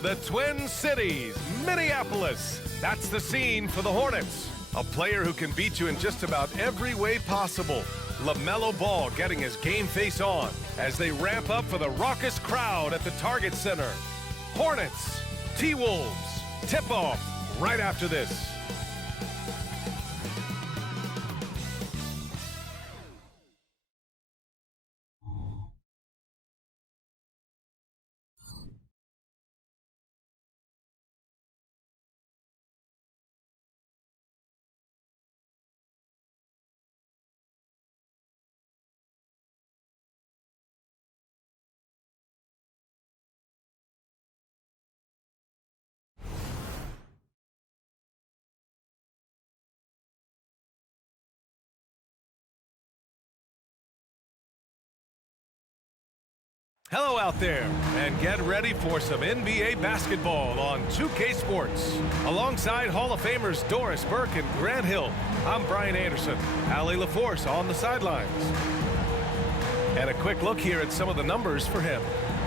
The Twin Cities, Minneapolis. That's the scene for the Hornets. A player who can beat you in just about every way possible. LaMelo Ball getting his game face on as they ramp up for the raucous crowd at the Target Center. Hornets, T-Wolves, tip-off right after this. Hello out there, and get ready for some NBA basketball on 2K Sports. Alongside Hall of Famers Doris Burke and Grant Hill, I'm Brian Anderson. Allie LaForce on the sidelines. And a quick look here at some of the numbers for him.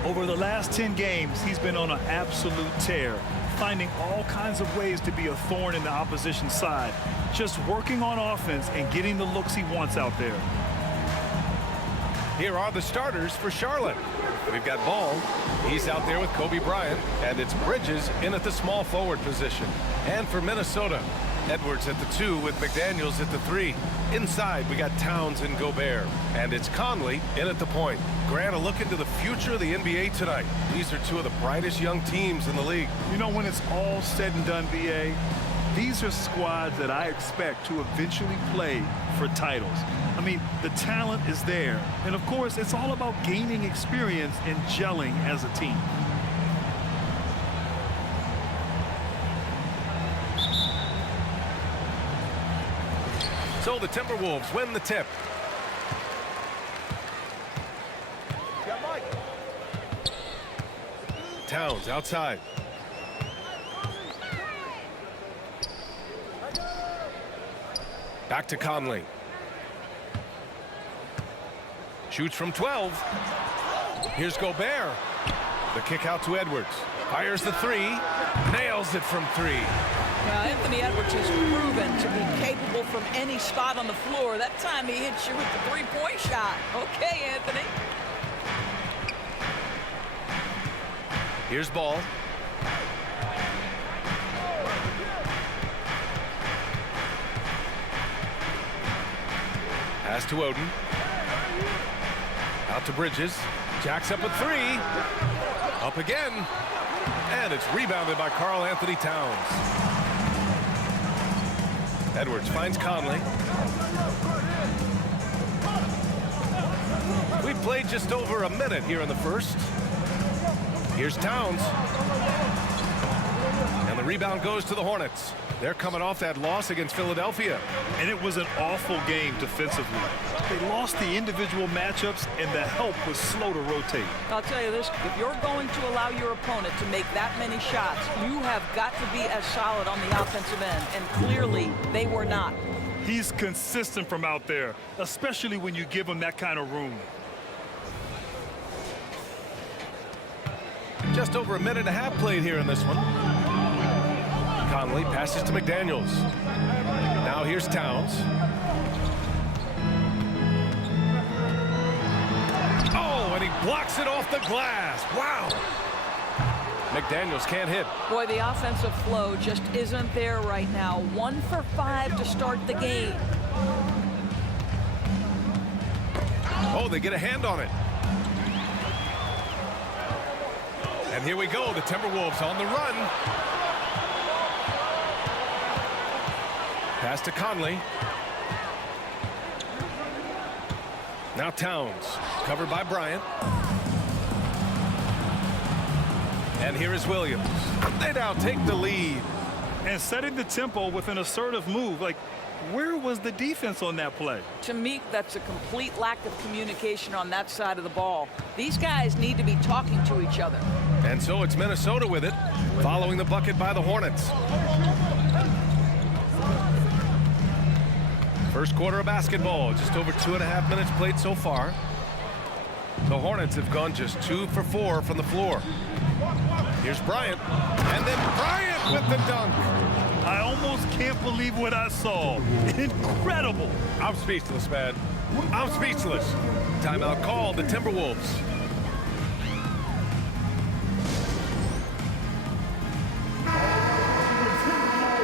Over the last 10 games, he's been on an absolute tear, finding all kinds of ways to be a thorn in the opposition's side, just working on offense and getting the looks he wants out there. Here are the starters for Charlotte. We've got Ball. He's out there with Kobe Bryant. And it's Bridges in at the small forward position. And for Minnesota, Edwards at the 2 with McDaniels at the 3. Inside, we got Towns and Gobert. And it's Conley in at the point. Grant, a look into the future of the NBA tonight. These are two of the brightest young teams in the league. You know, when it's all said and done, B.A., these are squads that I expect to eventually play for titles. I mean, the talent is there. And, of course, it's all about gaining experience and gelling as a team. So the Timberwolves win the tip. Towns outside. Back to Conley. Shoots from 12. Here's Gobert. The kick out to Edwards. Fires the 3. Nails it from 3. Now, Anthony Edwards has proven to be capable from any spot on the floor. That time he hit you with the three-point shot. Okay, Anthony. Here's Ball. Pass to Oden. Out to Bridges. Jacks up a 3. Up again. And it's rebounded by Karl Anthony Towns. Edwards finds Conley. We played just over a minute here in the first. Here's Towns. And the rebound goes to the Hornets. They're coming off that loss against Philadelphia. And it was an awful game defensively. They lost the individual matchups, and the help was slow to rotate. I'll tell you this, if you're going to allow your opponent to make that many shots, you have got to be as solid on the offensive end, and clearly they were not. He's consistent from out there, especially when you give him that kind of room. Just over a minute and a half played here in this one. Conley passes to McDaniels. Now here's Towns. Oh, and he blocks it off the glass. Wow. McDaniels can't hit. Boy, the offensive flow just isn't there right now. 1 for 5 to start the game. Oh, they get a hand on it. And here we go, the Timberwolves on the run. Pass to Conley. Now Towns, covered by Bryant. And here is Williams. They now take the lead. And setting the tempo with an assertive move. Like, where was the defense on that play? To me, that's a complete lack of communication on that side of the ball. These guys need to be talking to each other. And so it's Minnesota with it, following the bucket by the Hornets. First quarter of basketball, just over 2.5 minutes played so far. The Hornets have gone just 2 for 4 from the floor. Here's Bryant. And then Bryant with the dunk. I almost can't believe what I saw. Incredible. I'm speechless, man. I'm speechless. Timeout called, the Timberwolves.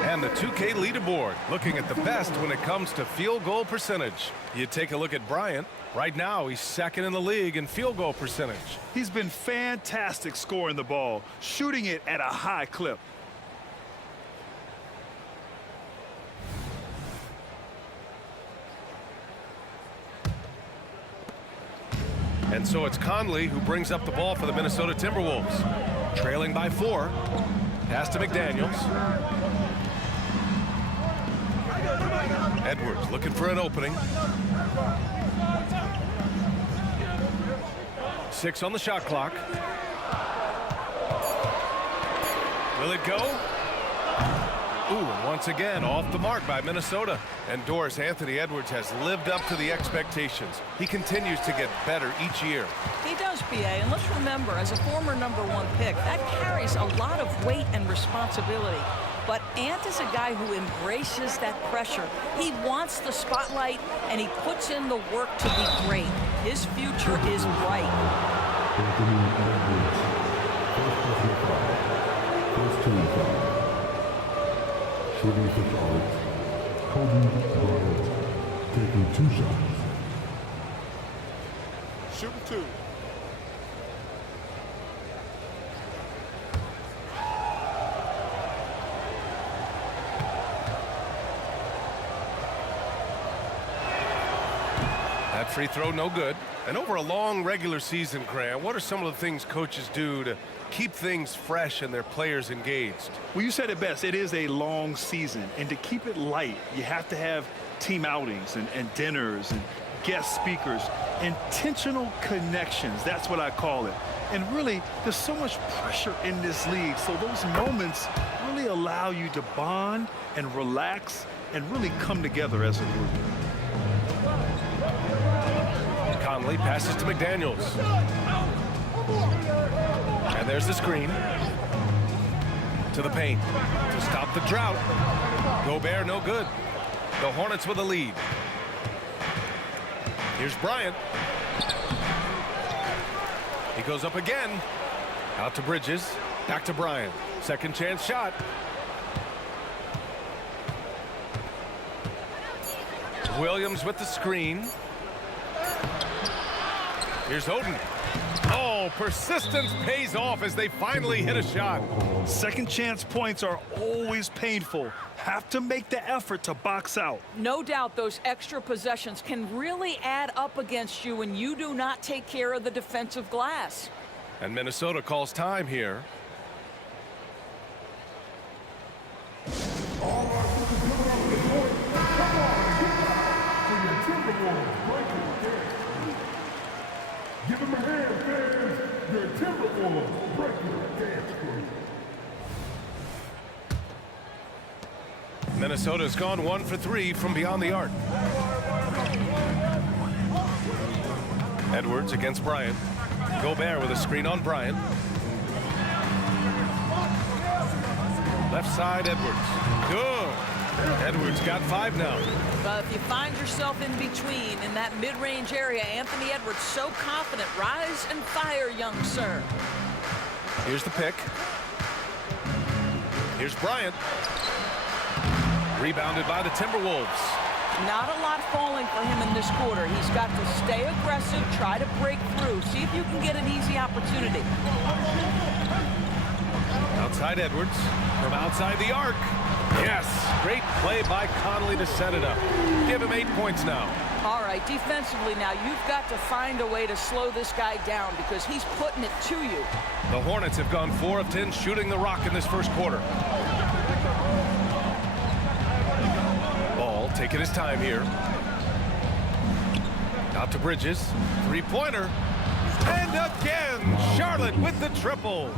And the 2K leaderboard, looking at the best when it comes to field goal percentage. You take a look at Bryant. Right now, he's second in the league in field goal percentage. He's been fantastic scoring the ball, shooting it at a high clip. And so it's Conley who brings up the ball for the Minnesota Timberwolves. Trailing by 4. Pass to McDaniels. Edwards looking for an opening. 6 on the shot clock. Will it go? Ooh, and once again, off the mark by Minnesota. And Doris, Anthony Edwards has lived up to the expectations. He continues to get better each year. He does, BA, and let's remember, as a former #1 pick, that carries a lot of weight and responsibility. But Ant is a guy who embraces that pressure. He wants the spotlight, and he puts in the work to be great. His future is bright. Shooting for Charlotte, Kobe Bryant taking 2 shots. Shooting 2. That free throw, no good. And over a long regular season, Graham, what are some of the things coaches do to keep things fresh and their players engaged? Well, you said it best. It is a long season. And to keep it light, you have to have team outings and dinners and guest speakers. Intentional connections, that's what I call it. And really, there's so much pressure in this league. So those moments really allow you to bond and relax and really come together as a group. Conley passes to McDaniels. And there's the screen. To the paint. To stop the drought. Gobert, no good. The Hornets with a lead. Here's Bryant. He goes up again. Out to Bridges. Back to Bryant. Second chance shot. Williams with the screen. Here's Oden. Oh, persistence pays off as they finally hit a shot. Second chance points are always painful. Have to make the effort to box out. No doubt those extra possessions can really add up against you when you do not take care of the defensive glass. And Minnesota calls time here. Give him a hand, fans. Your Timberwolves breaking the dance crew. Minnesota's gone 1 for 3 from beyond the arc. Edwards against Bryant. Gobert with a screen on Bryant. Left side, Edwards. Good. Edwards got 5 now. If you find yourself in between in that mid-range area, Anthony Edwards so confident. Rise and fire, young sir. Here's the pick. Here's Bryant. Rebounded by the Timberwolves. Not a lot falling for him in this quarter. He's got to stay aggressive, try to break through, see if you can get an easy opportunity. Outside Edwards. From outside the arc. Yes, great play by Conley to set it up. Give him 8 points now. All right, defensively now, you've got to find a way to slow this guy down because he's putting it to you. The Hornets have gone 4 of 10 shooting the rock in this first quarter. Ball taking his time here. Out to Bridges. 3-pointer. And again, Charlotte with the triple.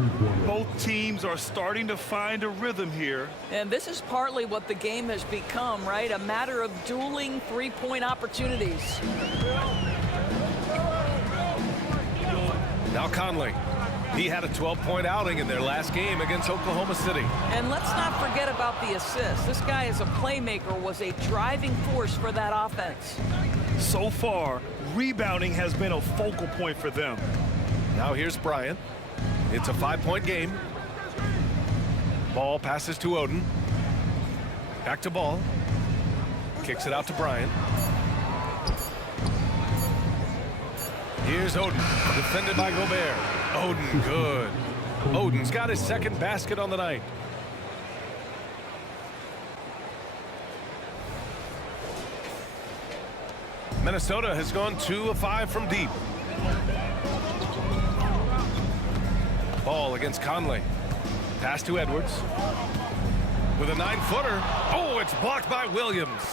Both teams are starting to find a rhythm here. And this is partly what the game has become, right? A matter of dueling three-point opportunities. Now Conley. He had a 12-point outing in their last game against Oklahoma City. And let's not forget about the assist. This guy as a playmaker was a driving force for that offense. So far, rebounding has been a focal point for them. Now here's Bryant. It's a 5-point game. Ball passes to Oden. Back to Ball. Kicks it out to Bryant. Here's Oden, defended by Gobert. Oden, good. Oden's got his second basket on the night. Minnesota has gone 2 of 5 from deep. Ball against Conley. Pass to Edwards. With a 9-footer. Oh, it's blocked by Williams.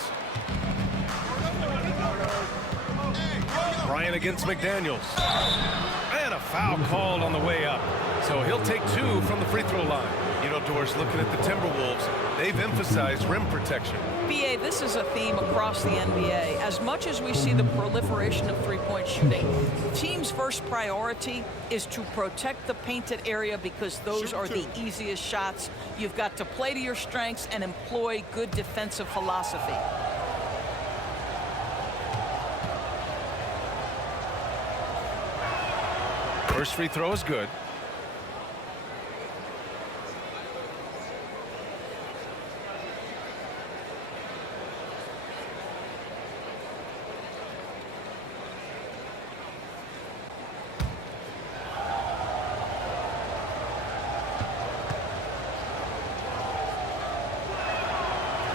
Bryant against McDaniels. And a foul called on the way up. So he'll take 2 from the free throw line. You know, Doris, looking at the Timberwolves, they've emphasized rim protection. BA, this is a theme across the NBA. As much as we see the proliferation of three-point shooting, team's first priority is to protect the painted area because those are the easiest shots. You've got to play to your strengths and employ good defensive philosophy. First free throw is good.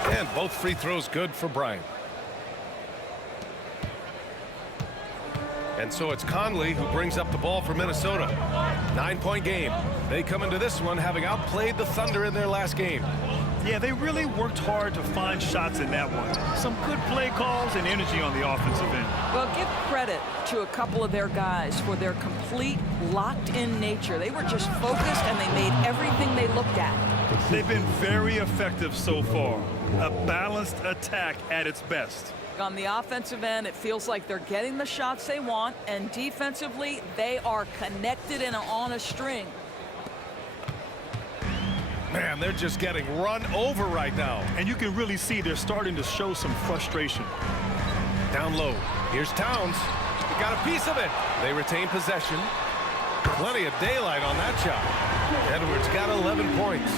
And both free throws good for Bryant. And so it's Conley who brings up the ball for Minnesota. 9-point game. They come into this one having outplayed the Thunder in their last game. Yeah, they really worked hard to find shots in that one. Some good play calls and energy on the offensive end. Well, give credit to a couple of their guys for their complete locked-in nature. They were just focused and they made everything they looked at. They've been very effective so far. A balanced attack at its best. On the offensive end, it feels like they're getting the shots they want, and defensively, they are connected and on a string. Man, they're just getting run over right now. And you can really see they're starting to show some frustration. Down low. Here's Towns. He got a piece of it. They retain possession. Plenty of daylight on that shot. Edwards got 11 points.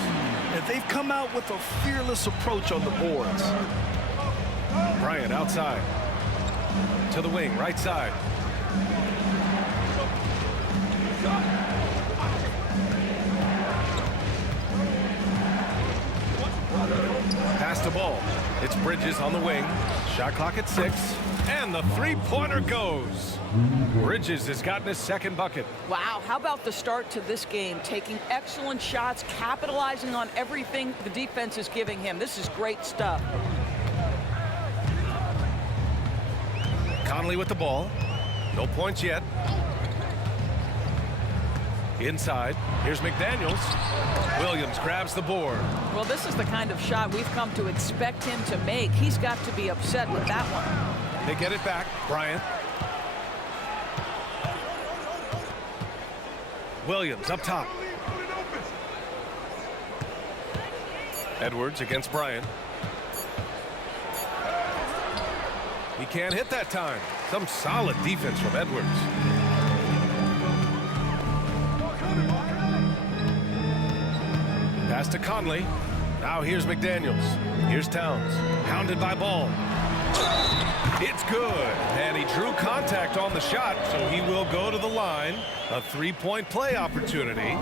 And they've come out with a fearless approach on the boards. Bryant outside. To the wing, right side. Pass the ball. It's Bridges on the wing. Shot clock at 6. And the three-pointer goes. Bridges has gotten his second bucket. Wow, how about the start to this game? Taking excellent shots, capitalizing on everything the defense is giving him. This is great stuff. Conley with the ball. No points yet. Inside. Here's McDaniels. Williams grabs the board. Well, this is the kind of shot we've come to expect him to make. He's got to be upset with that one. They get it back. Bryant. Williams up top. Edwards against Bryant. He can't hit that time. Some solid defense from Edwards. Pass to Conley. Now here's McDaniels. Here's Towns. Hounded by Ball. It's good. And he drew contact on the shot, so he will go to the line. A three-point play opportunity.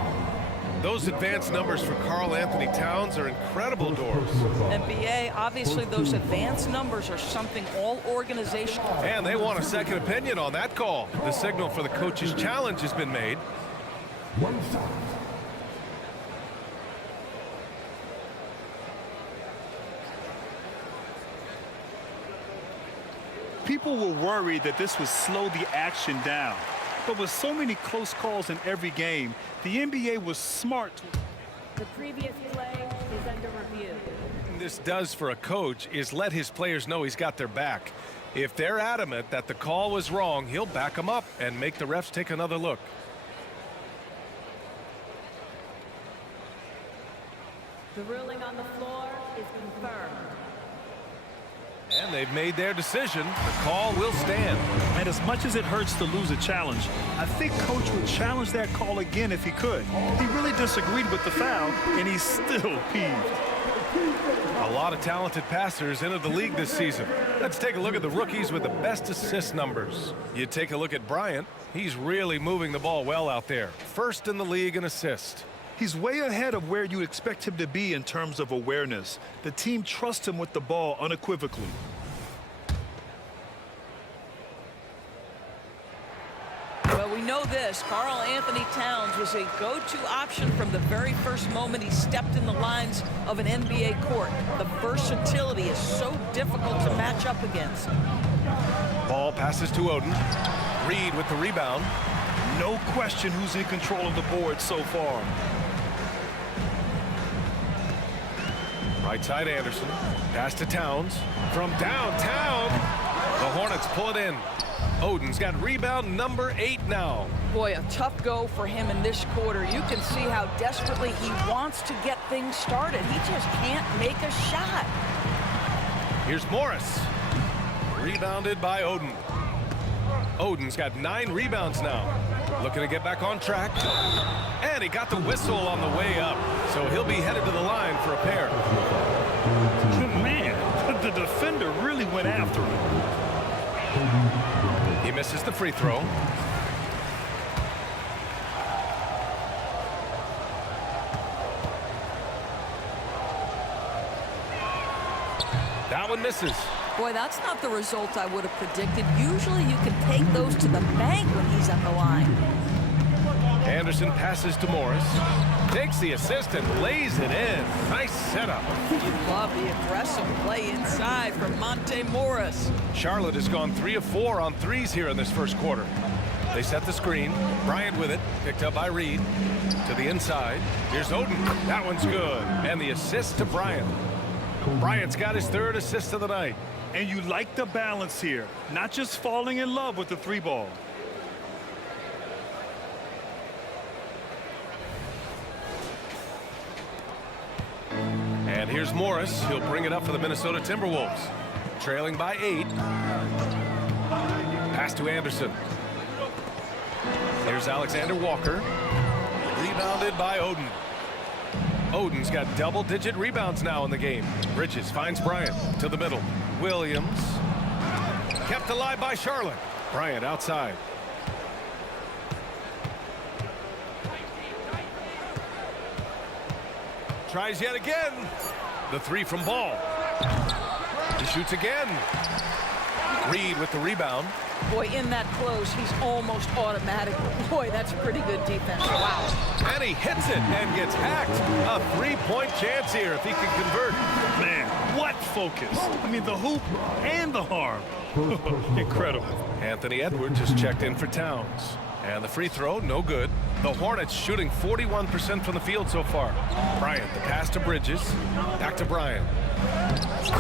Those advanced numbers for Karl Anthony Towns are incredible, Doors. And BA, obviously those advanced numbers are something all organizational. And they want a second opinion on that call. The signal for the coach's challenge has been made. One shot. People were worried that this would slow the action down. But with so many close calls in every game, the NBA was smart. The previous play is under review. What this does for a coach is let his players know he's got their back. If they're adamant that the call was wrong, he'll back them up and make the refs take another look. The ruling on the floor is confirmed. And they've made their decision. The call will stand. And as much as it hurts to lose a challenge, I think Coach would challenge that call again if he could. He really disagreed with the foul, and he's still peeved. A lot of talented passers entered the league this season. Let's take a look at the rookies with the best assist numbers. You take a look at Bryant. He's really moving the ball well out there. First in the league in assist. He's way ahead of where you expect him to be in terms of awareness. The team trusts him with the ball unequivocally. Well, we know this. Karl Anthony Towns was a go-to option from the very first moment he stepped in the lines of an NBA court. The versatility is so difficult to match up against. Ball passes to Oden. Reed with the rebound. No question who's in control of the board so far. Right side Anderson. Pass to Towns. From downtown. The Hornets pull it in. Oden's got rebound number 8 now. Boy, a tough go for him in this quarter. You can see how desperately he wants to get things started. He just can't make a shot. Here's Morris. Rebounded by Oden. Oden's got 9 rebounds now. Looking to get back on track. And he got the whistle on the way up. So he'll be headed to the line for a pair. Man, the defender really went after him. He misses the free throw. That one misses. Boy, that's not the result I would have predicted. Usually you can take those to the bank when he's at the line. Anderson passes to Morris. Takes the assist and lays it in. Nice setup. You love the aggressive play inside from Monte Morris. Charlotte has gone 3 of 4 on threes here in this first quarter. They set the screen. Bryant with it. Picked up by Reed. To the inside. Here's Oden. That one's good. And the assist to Bryant. Bryant's got his 3rd assist of the night. And you like the balance here. Not just falling in love with the 3-ball. And here's Morris. He'll bring it up for the Minnesota Timberwolves. Trailing by 8. Pass to Anderson. Here's Alexander Walker. Rebounded by Oden. Oden's got double-digit rebounds now in the game. Bridges finds Bryant to the middle. Williams. Kept alive by Charlotte. Bryant outside. Tries yet again. The 3 from Ball. He shoots again. Reed with the rebound. Boy, in that close, he's almost automatic. Boy, that's pretty good defense. Wow. And he hits it and gets hacked. A 3-point chance here if he can convert. Man, what focus. I mean, the hoop and the harm. Incredible. Anthony Edwards has checked in for Towns. And the free throw, no good. The Hornets shooting 41% from the field so far. Bryant, the pass to Bridges. Back to Bryant.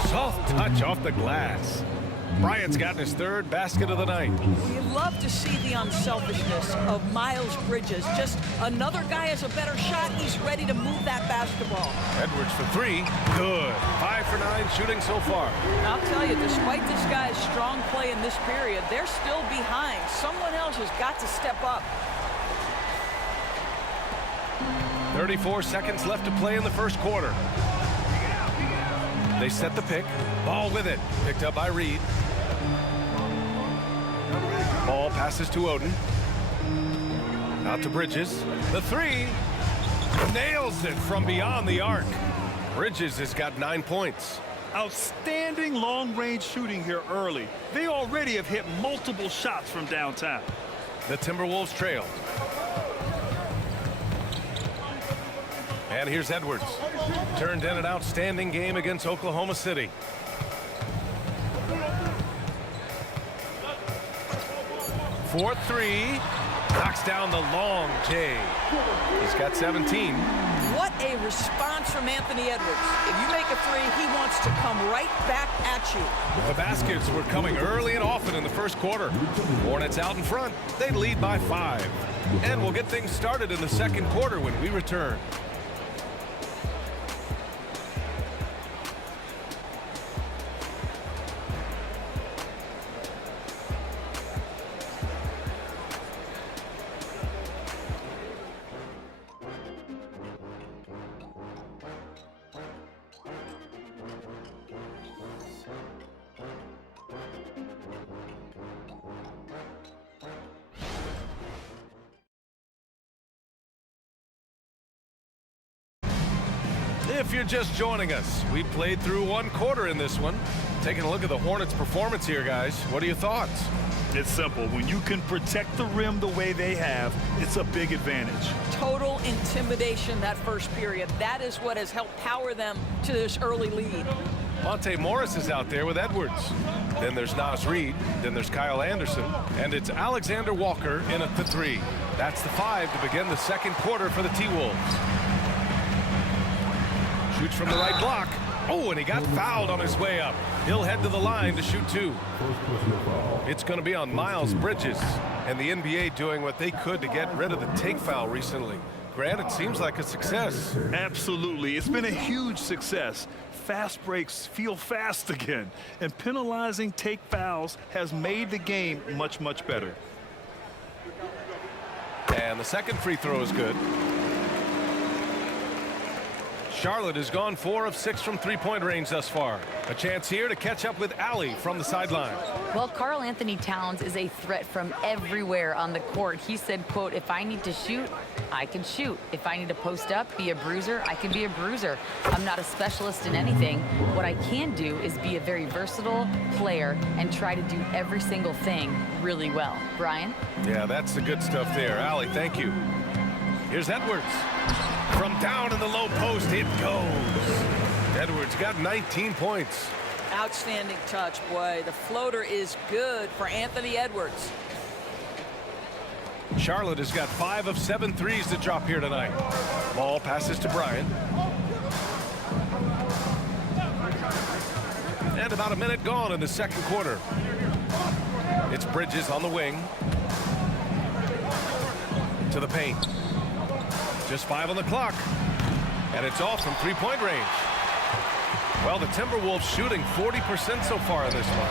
Soft touch off the glass. Bryant's gotten his 3rd basket of the night. You love to see the unselfishness of Miles Bridges. Just another guy has a better shot. He's ready to move that basketball. Edwards for 3. Good. 5 for 9 shooting so far. And I'll tell you, despite this guy's strong play in this period, they're still behind. Someone else has got to step up. 34 seconds left to play in the first quarter. They set the pick. Ball with it. Picked up by Reed. Ball passes to Oden. Out to Bridges. The 3. Nails it from beyond the arc. Bridges has got 9 points. Outstanding long-range shooting here early. They already have hit multiple shots from downtown. The Timberwolves trail. And here's Edwards. Turned in an outstanding game against Oklahoma City. For 3. Knocks down the long J. He's got 17. What a response from Anthony Edwards. If you make a 3, he wants to come right back at you. The baskets were coming early and often in the first quarter. Hornets out in front. They lead by 5. And we'll get things started in the second quarter when we return. If you're just joining us, we played through one quarter in this one. Taking a look at the Hornets' performance here, guys. What are your thoughts? It's simple. When you can protect the rim the way they have, it's a big advantage. Total intimidation that first period. That is what has helped power them to this early lead. Monte Morris is out there with Edwards. Then there's Naz Reid. Then there's Kyle Anderson. And it's Alexander Walker in at the 3. That's the 5 to begin the second quarter for the T-Wolves. Shoots from the right block. Oh, and he got fouled on his way up. He'll head to the line to shoot 2. It's going to be on Miles Bridges. And the NBA doing what they could to get rid of the take foul recently. Grant, it seems like a success. Absolutely. It's been a huge success. Fast breaks feel fast again. And penalizing take fouls has made the game much, much better. And the second free throw is good. Charlotte has gone 4 of 6 from three-point range thus far. A chance here to catch up with Allie from the sideline. Well, Karl Anthony Towns is a threat from everywhere on the court. He said, quote, if I need to shoot, I can shoot. If I need to post up, be a bruiser, I can be a bruiser. I'm not a specialist in anything. What I can do is be a very versatile player and try to do every single thing really well. Brian? Yeah, that's the good stuff there. Allie, thank you. Here's Edwards. From down in the low post, it goes. Edwards got 19 points. Outstanding touch, boy. The floater is good for Anthony Edwards. Charlotte has got 5 of 7 threes to drop here tonight. Ball passes to Bryant. And about a minute gone in the second quarter. It's Bridges on the wing. To the paint. Just 5 on the clock. And it's off from three-point range. Well, the Timberwolves shooting 40% so far in this one.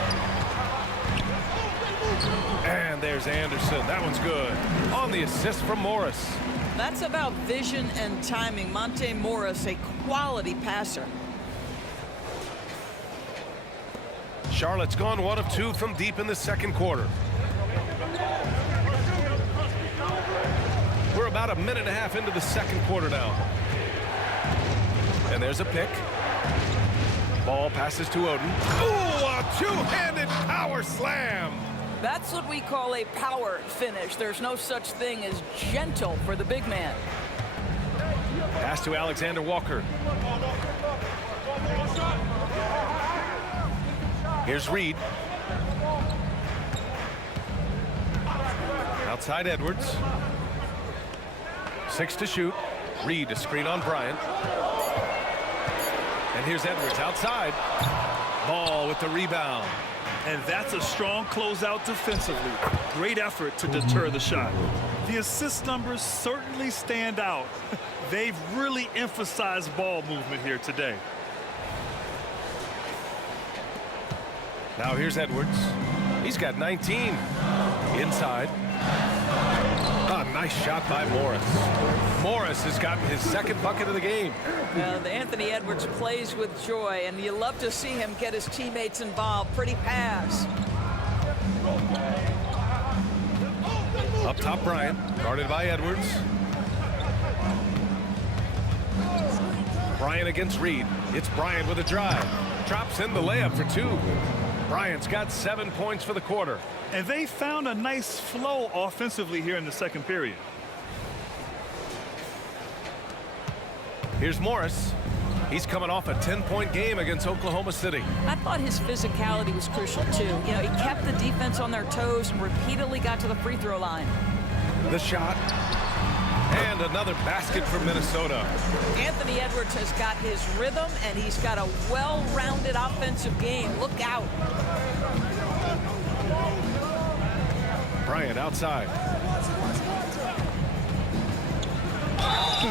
And there's Anderson. That one's good. On the assist from Morris. That's about vision and timing. Monte Morris, a quality passer. Charlotte's gone 1 of 2 from deep in the second quarter. We're about a minute and a half into the second quarter now. And there's a pick. Ball passes to Oden. Ooh, a two-handed power slam. That's what we call a power finish. There's no such thing as gentle for the big man. Pass to Alexander Walker. Here's Reid. Outside Edwards. 6 to shoot. Reid to screen on Bryant. And here's Edwards outside. Ball with the rebound. And that's a strong closeout defensively. Great effort to deter the shot. The assist numbers certainly stand out. They've really emphasized ball movement here today. Now here's Edwards. He's got 19. Inside. A nice shot by Morris. Morris has gotten his second bucket of the game. Anthony Edwards plays with joy, and you love to see him get his teammates involved. Pretty pass. Up top, Bryant, guarded by Edwards. Bryant against Reid. It's Bryant with a drive. Drops in the layup for 2. Bryant's got 7 points for the quarter. And they found a nice flow offensively here in the second period. Here's Morris. He's coming off a 10-point game against Oklahoma City. I thought his physicality was crucial, too. You know, he kept the defense on their toes and repeatedly got to the free throw line. The shot. And another basket for Minnesota. Anthony Edwards has got his rhythm, and he's got a well-rounded offensive game. Look out. Bryant outside.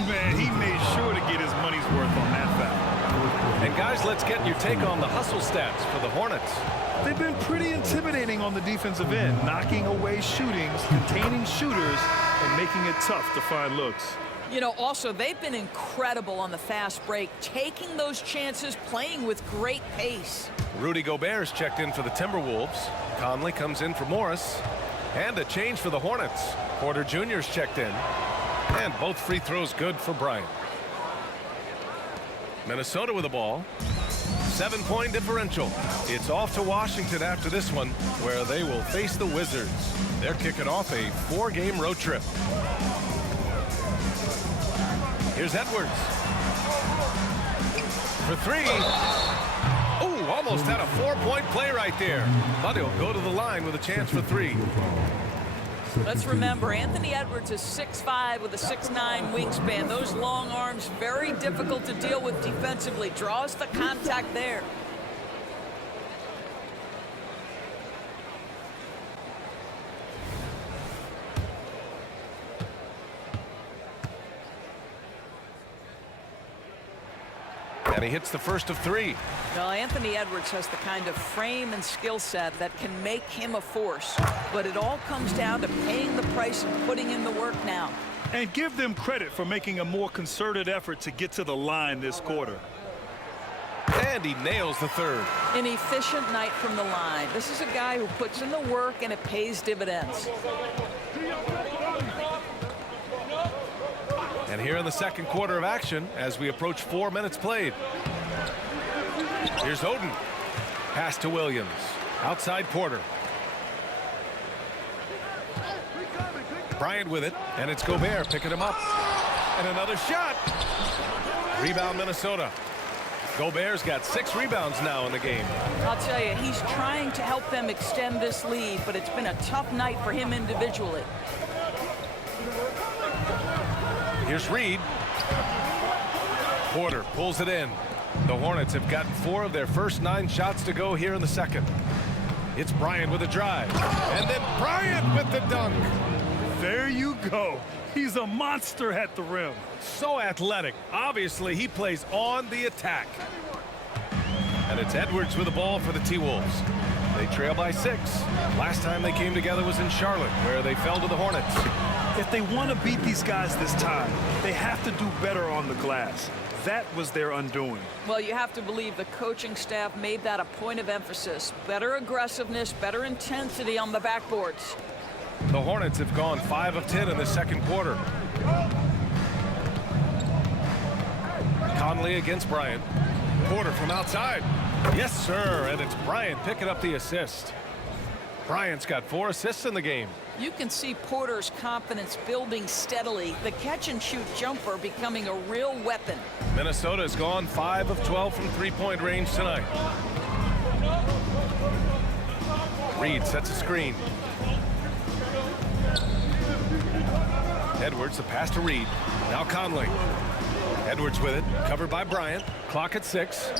Man, he made sure to get his money's worth on that foul. And guys, let's get your take on the hustle stats for the Hornets. They've been pretty intimidating on the defensive end, knocking away shootings, containing shooters, and making it tough to find looks. You know, also, they've been incredible on the fast break, taking those chances, playing with great pace. Rudy Gobert's checked in for the Timberwolves. Conley comes in for Morris. And a change for the Hornets. Porter Jr.'s checked in. And both free throws good for Bryant. Minnesota with the ball. 7-point differential. It's off to Washington after this one, where they will face the Wizards. They're kicking off a 4-game road trip. Here's Edwards. For 3. Oh, almost had a 4-point play right there. But he'll go to the line with a chance for 3. Let's remember, Anthony Edwards is 6'5" with a 6'9" wingspan. Those long arms, very difficult to deal with defensively. Draws the contact there. And he hits the first of 3. Well, Anthony Edwards has the kind of frame and skill set that can make him a force. But it all comes down to paying the price and putting in the work now. And give them credit for making a more concerted effort to get to the line this quarter. And he nails the 3rd. An efficient night from the line. This is a guy who puts in the work and it pays dividends. And here in the second quarter of action, as we approach 4 minutes played. Here's Oden. Pass to Williams. Outside Porter. Bryant with it, and it's Gobert picking him up. And another shot. Rebound Minnesota. Gobert's got 6 rebounds now in the game. I'll tell you, he's trying to help them extend this lead, but it's been a tough night for him individually. Here's Reed. Porter pulls it in. The Hornets have gotten 4 of their first 9 shots to go here in the second. It's Bryant with a drive. And then Bryant with the dunk. There you go. He's a monster at the rim. So athletic. Obviously, he plays on the attack. And it's Edwards with the ball for the T-Wolves. They trail by 6. Last time they came together was in Charlotte, where they fell to the Hornets. If they want to beat these guys this time, they have to do better on the glass. That was their undoing. Well, you have to believe the coaching staff made that a point of emphasis. Better aggressiveness, better intensity on the backboards. The Hornets have gone 5 of 10 in the second quarter. Conley against Bryant. Porter from outside. Yes, sir. And it's Bryant picking up the assist. Bryant's got 4 assists in the game. You can see Porter's confidence building steadily. The catch-and-shoot jumper becoming a real weapon. Minnesota's gone 5 of 12 from 3-point range tonight. Reed sets a screen. Edwards, the pass to Reed. Now Conley. Edwards with it, covered by Bryant. Clock at 6.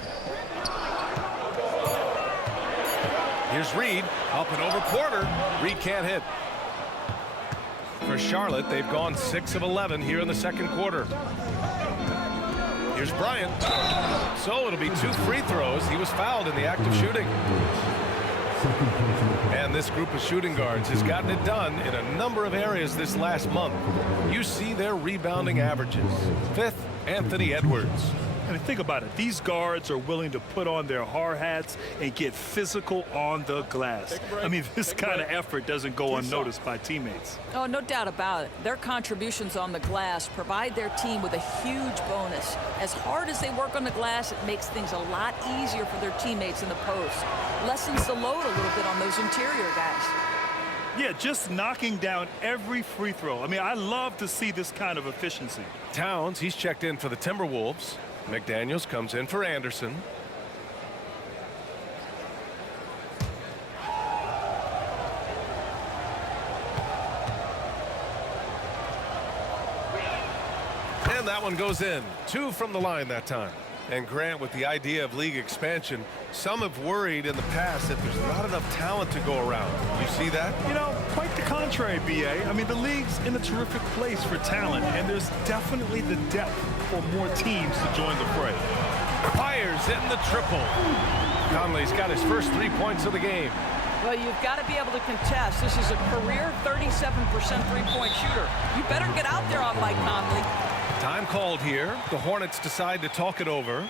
Here's Reed, up and over Porter. Reed can't hit. For Charlotte, they've gone 6 of 11 here in the second quarter. Here's Bryant. So it'll be 2 free throws. He was fouled in the act of shooting. And this group of shooting guards has gotten it done in a number of areas this last month. You see their rebounding averages. 5th, Anthony Edwards. And think about it. These guards are willing to put on their hard hats and get physical on the glass. I mean, this kind of effort doesn't go unnoticed by teammates. Oh, no doubt about it. Their contributions on the glass provide their team with a huge bonus. As hard as they work on the glass, it makes things a lot easier for their teammates in the post. Lessens the load a little bit on those interior guys. Yeah, just knocking down every free throw. I mean, I love to see this kind of efficiency. Towns, he's checked in for the Timberwolves. McDaniels comes in for Anderson. And that one goes in. 2 from the line that time. And Grant, with the idea of league expansion, some have worried in the past that there's not enough talent to go around. You see that? You know, quite the contrary, B.A. I mean, the league's in a terrific place for talent, and there's definitely the depth for more teams to join the fray. Fires in the triple. Conley's got his first 3 points of the game. Well, you've got to be able to contest. This is a career 37% three-point shooter. You better get out there on Mike Conley. Time called here. The Hornets decide to talk it over.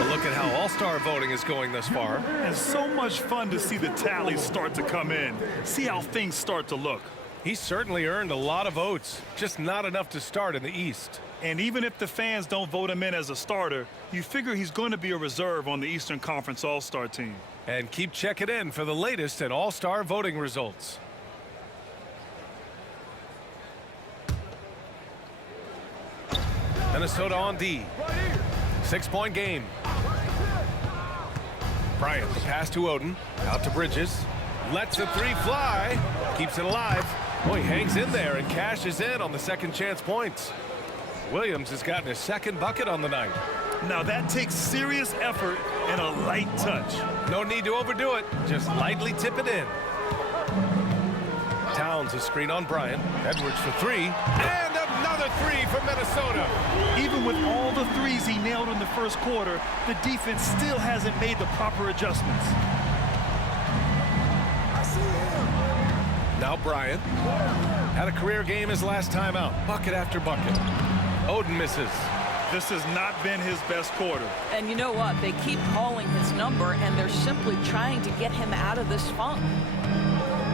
A look at how all-star voting is going thus far. It's so much fun to see the tallies start to come in. See how things start to look. He's certainly earned a lot of votes, just not enough to start in the East. And even if the fans don't vote him in as a starter, you figure he's going to be a reserve on the Eastern Conference All-Star team. And keep checking in for the latest and All-Star voting results. Minnesota on D. 6-point game. Bryant, the pass to Oden. Out to Bridges. Lets the three fly. Keeps it alive. Boy, hangs in there and cashes in on the second chance points. Williams has gotten his second bucket on the night. Now that takes serious effort and a light touch. No need to overdo it. Just lightly tip it in. Towns a screen on Bryant. Edwards for three. And another three for Minnesota. Even with all the threes he nailed in the first quarter, the defense still hasn't made the proper adjustments. Now Bryant. Had a career game his last time out. Bucket after bucket. Oden misses. This has not been his best quarter. And you know what? They keep calling his number, and they're simply trying to get him out of this funk.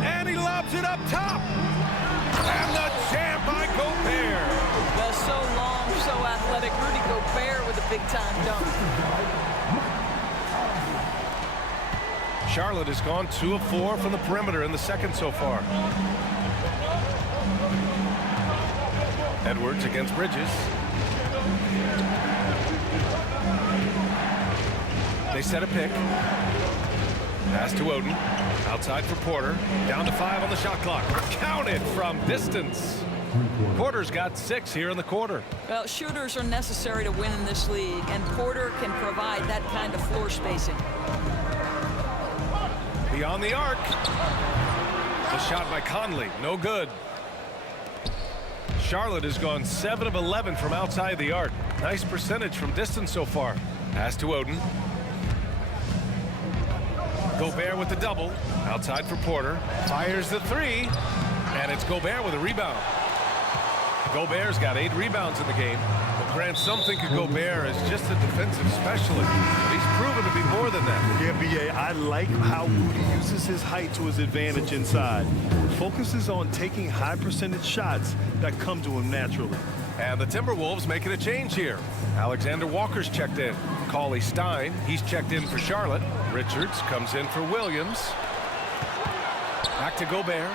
And he lobs it up top. And the jam by Gobert. The so long, so athletic Rudy Gobert with a big-time dunk. Charlotte has gone 2 of 4 from the perimeter in the second so far. Edwards against Bridges. They set a pick. Pass to Oden. Outside for Porter. Down to 5 on the shot clock. Counted from distance. Porter's got 6 here in the quarter. Well, shooters are necessary to win in this league, and Porter can provide that kind of floor spacing. Beyond the arc. The shot by Conley. No good. Charlotte has gone 7 of 11 from outside the arc. Nice percentage from distance so far. Pass to Oden. Gobert with the double. Outside for Porter. Fires the three. And it's Gobert with a rebound. Gobert's got 8 rebounds in the game. But Grant, some think of Gobert as just a defensive specialist. But he's proven to be more than that. Yeah, B.A., I like how Rudy uses his height to his advantage inside. Focuses on taking high percentage shots that come to him naturally. And the Timberwolves making a change here. Alexander Walker's checked in. Cauley Stein, he's checked in for Charlotte. Richards comes in for Williams. Back to Gobert.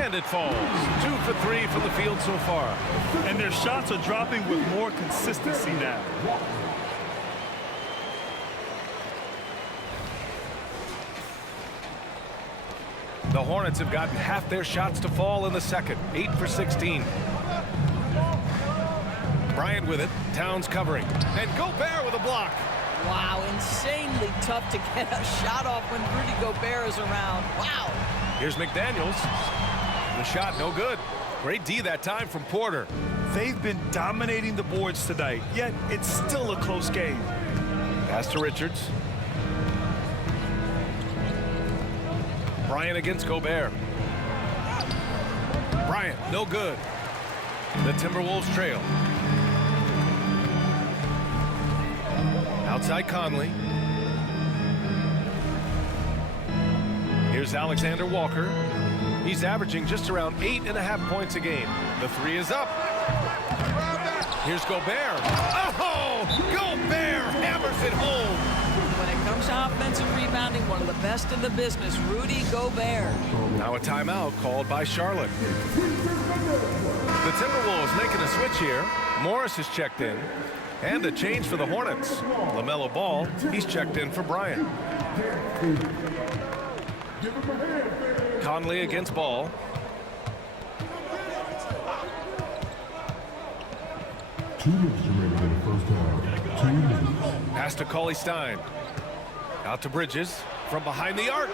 And it falls. 2 for 3 from the field so far. And their shots are dropping with more consistency now. The Hornets have gotten half their shots to fall in the second. 8 for 16. Bryant with it. Towns covering. And Gobert with a block. Wow, insanely tough to get a shot off when Rudy Gobert is around. Wow. Here's McDaniels. The shot no good. Great D that time from Porter. They've been dominating the boards tonight, yet it's still a close game. Pass to Richards. Bryant against Gobert. Bryant, no good. The Timberwolves trail. Outside Conley. Here's Alexander Walker. He's averaging just around 8.5 points a game. The three is up. Here's Gobert. Oh! Gobert hammers it home. When it comes to offensive rebounding, one of the best in the business, Rudy Gobert. Now a timeout called by Charlotte. The Timberwolves making a switch here. Morris is checked in. And a change for the Hornets. LaMelo Ball, he's checked in for Bryant. Conley against Ball. Pass to Cauley Stein. Out to Bridges. From behind the arc.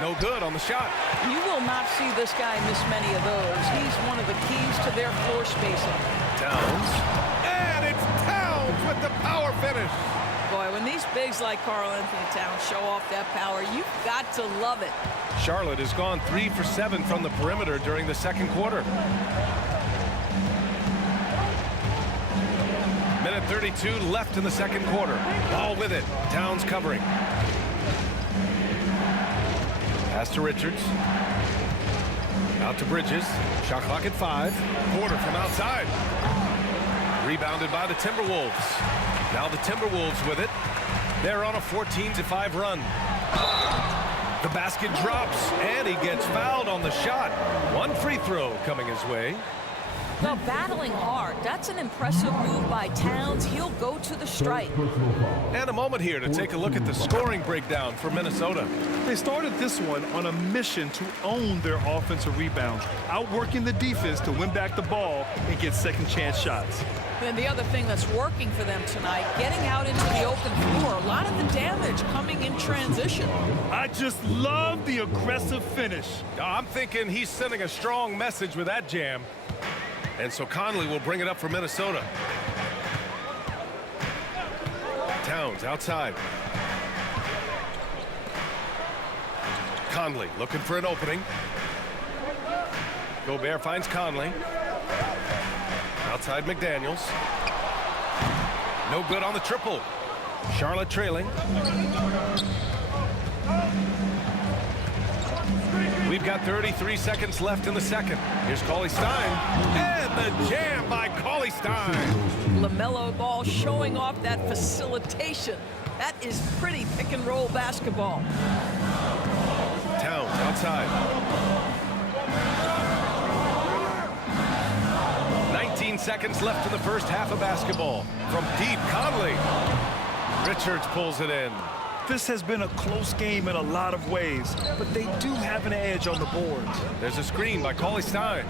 No good on the shot. You will not see this guy miss many of those. He's one of the keys to their floor spacing. Towns. And it's Towns with the power finish. Boy, when these bigs like Karl Anthony Towns show off that power, you've got to love it. Charlotte has gone 3 for 7 from the perimeter during the second quarter. Minute 32 left in the second quarter. Ball with it. Towns covering. Pass to Richards. Out to Bridges. Shot clock at 5. Porter from outside. Rebounded by the Timberwolves. Now the Timberwolves with it. They're on a 14-5 run. The basket drops, and he gets fouled on the shot. One free throw coming his way. Well, battling hard. That's an impressive move by Towns. He'll go to the stripe. And a moment here to take a look at the scoring breakdown for Minnesota. They started this one on a mission to own their offensive rebounds, outworking the defense to win back the ball and get second chance shots. And the other thing that's working for them tonight, getting out into the open floor. A lot of the damage coming in transition. I just love the aggressive finish. I'm thinking he's sending a strong message with that jam. And so Conley will bring it up for Minnesota. Towns outside. Conley looking for an opening. Gobert finds Conley. Outside McDaniels. No good on the triple. Charlotte trailing. We've got 33 seconds left in the second. Here's Cauley Stein. And the jam by Cauley Stein. LaMelo Ball showing off that facilitation. That is pretty pick and roll basketball. Towns outside. 19 seconds left in the first half of basketball. From deep, Conley. Richards pulls it in. This has been a close game in a lot of ways, but they do have an edge on the boards. There's a screen by Cauley Stein.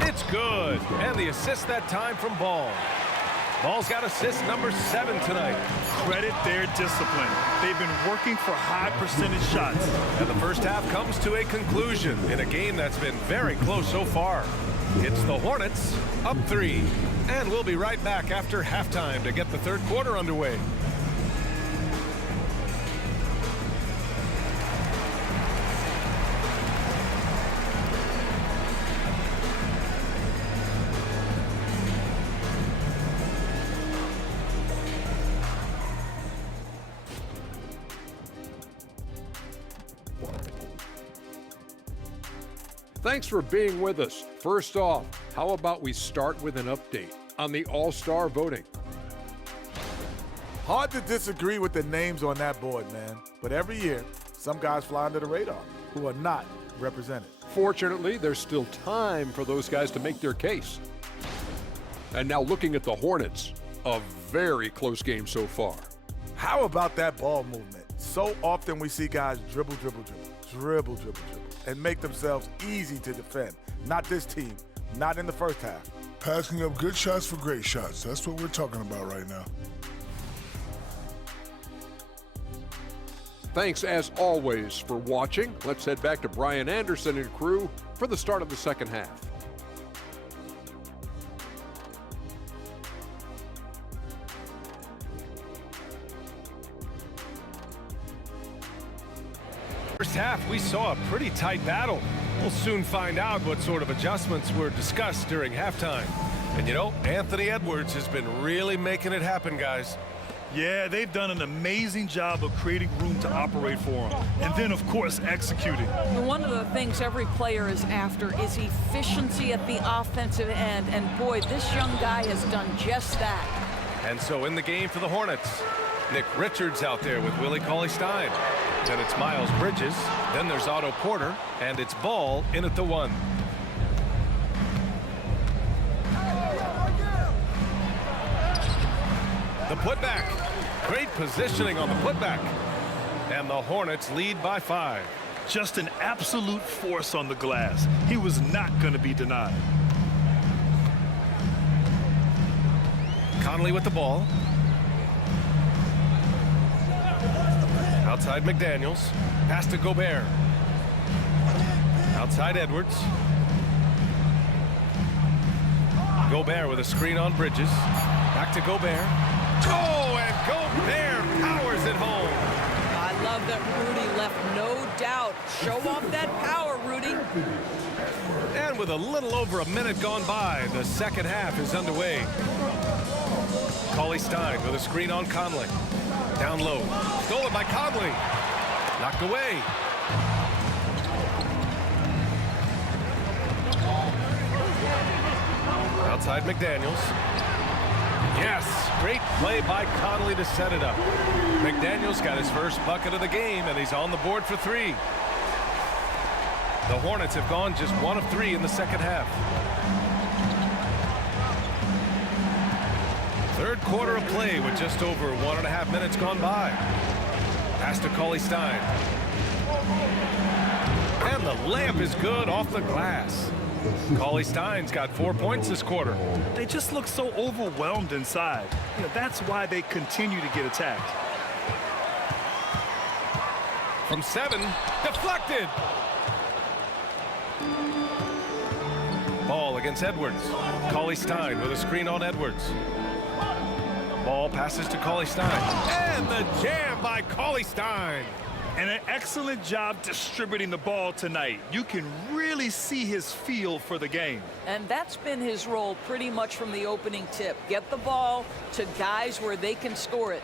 It's good. And the assist that time from Ball. Ball's got assist number 7 tonight. Credit their discipline. They've been working for high percentage shots. And the first half comes to a conclusion in a game that's been very close so far. It's the Hornets up 3. And we'll be right back after halftime to get the third quarter underway. Thanks for being with us. First off, how about we start with an update on the All-Star voting? Hard to disagree with the names on that board, man. But every year, some guys fly under the radar who are not represented. Fortunately, there's still time for those guys to make their case. And now looking at the Hornets, a very close game so far. How about that ball movement? So often we see guys dribble, and make themselves easy to defend. Not this team, not in the first half. Passing up good shots for great shots. That's what we're talking about right now. Thanks, as always, for watching. Let's head back to Brian Anderson and crew for the start of the second half. First half, we saw a pretty tight battle. We'll soon find out what sort of adjustments were discussed during halftime. And you know, Anthony Edwards has been really making it happen, guys. Yeah, they've done an amazing job of creating room to operate for him. And then, of course, executing. One of the things every player is after is efficiency at the offensive end. And boy, this young guy has done just that. And so in the game for the Hornets, Nick Richards out there with Willie Cauley-Stein. Then it's Miles Bridges. Then there's Otto Porter. And it's Ball in at the 1. The putback. Great positioning on the putback. And the Hornets lead by 5. Just an absolute force on the glass. He was not going to be denied. Conley with the ball. Outside McDaniels. Pass to Gobert. Outside Edwards. Gobert with a screen on Bridges. Back to Gobert. Oh, and Gobert powers it home. I love that Rudy left no doubt. Show off that power, Rudy. And with a little over a minute gone by, the second half is underway. Cauley-Stein with a screen on Conley. Down low. Stolen by Conley. Knocked away. Outside McDaniels. Yes, great play by Conley to set it up. McDaniels got his first bucket of the game, and he's on the board for 3. The Hornets have gone just 1 of 3 in the second half. Third quarter of play with just over 1.5 minutes gone by. Pass to Cauley-Stein. And the layup is good off the glass. Cauley-Stein's got 4 points this quarter. They just look so overwhelmed inside. That's why they continue to get attacked. From 7, deflected. Ball against Edwards. Cauley-Stein with a screen on Edwards. Ball passes to Cauley-Stein. And the jam by Cauley-Stein. And an excellent job distributing the ball tonight. You can really see his feel for the game. And that's been his role pretty much from the opening tip. Get the ball to guys where they can score it.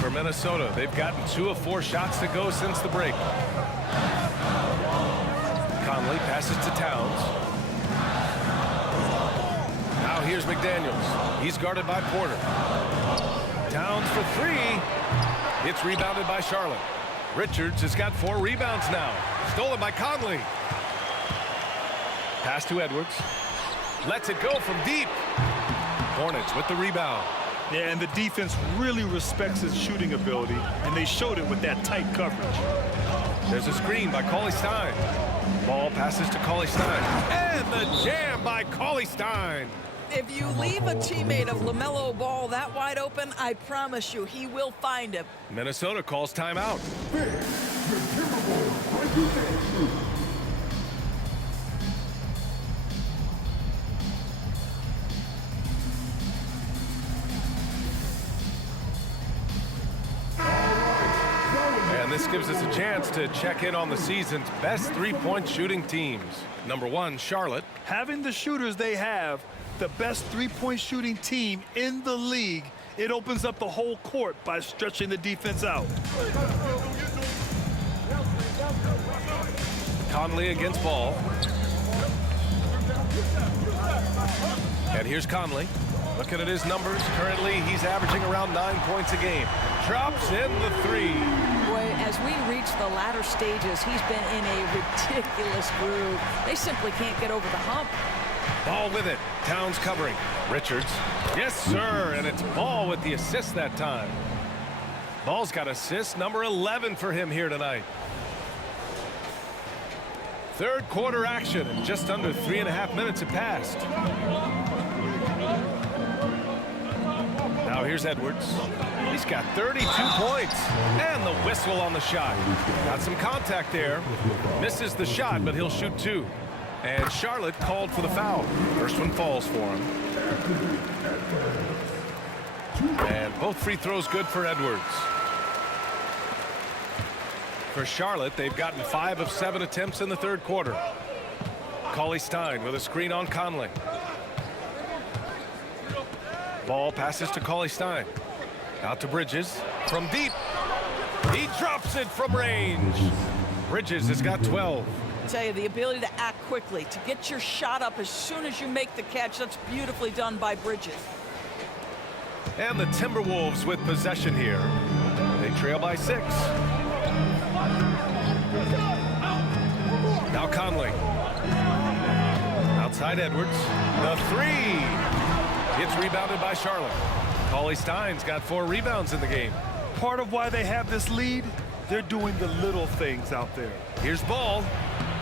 For Minnesota, they've gotten 2 of 4 shots to go since the break. Conley passes to Towns. Now here's McDaniels. He's guarded by Porter. Towns for 3. It's rebounded by Charlotte. Richards has got 4 rebounds now. Stolen by Conley. Pass to Edwards. Lets it go from deep. Hornets with the rebound. Yeah, and the defense really respects his shooting ability, and they showed it with that tight coverage. There's a screen by Cauley-Stein. Ball passes to Cauley-Stein. And the jam by Cauley-Stein. If you leave a teammate of LaMelo Ball that wide open, I promise you he will find him. Minnesota calls timeout. Your Timberwolves break you down. And this gives us a chance to check in on the season's best three-point shooting teams. Number 1, Charlotte. Having the shooters they have, the best three-point shooting team in the league, it opens up the whole court by stretching the defense out. Conley against Ball. And here's Conley. Looking at his numbers, currently he's averaging around 9 points a game. Drops in the 3. Boy, as we reach the latter stages, he's been in a ridiculous groove. They simply can't get over the hump. Ball with it. Towns covering. Richards. Yes, sir. And it's Ball with the assist that time. Ball's got assist number 11 for him here tonight. Third quarter action. And just under 3.5 minutes have passed. Now here's Edwards. He's got 32 points. And the whistle on the shot. Got some contact there. Misses the shot, but he'll shoot 2. And Charlotte called for the foul. First one falls for him. And both free throws good for Edwards. For Charlotte, they've gotten 5 of 7 attempts in the third quarter. Cauley-Stein with a screen on Conley. Ball passes to Cauley-Stein. Out to Bridges. From deep. He drops it from range. Bridges has got 12. I tell you, the ability to act quickly, to get your shot up as soon as you make the catch, that's beautifully done by Bridges. And the Timberwolves with possession here. They trail by 6. Now Conley. Outside Edwards. The 3. It's rebounded by Charlotte. Cauley-Stein's got 4 rebounds in the game. Part of why they have this lead, they're doing the little things out there. Here's Ball.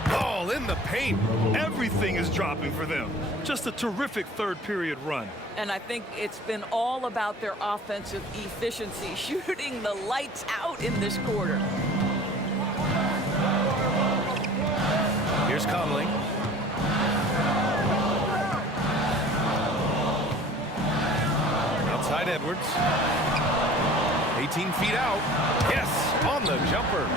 Ball in the paint. Everything is dropping for them. Just a terrific third period run. And I think it's been all about their offensive efficiency, shooting the lights out in this quarter. Here's Conley. Outside Edwards. He 15 feet out. Yes, on the jumper.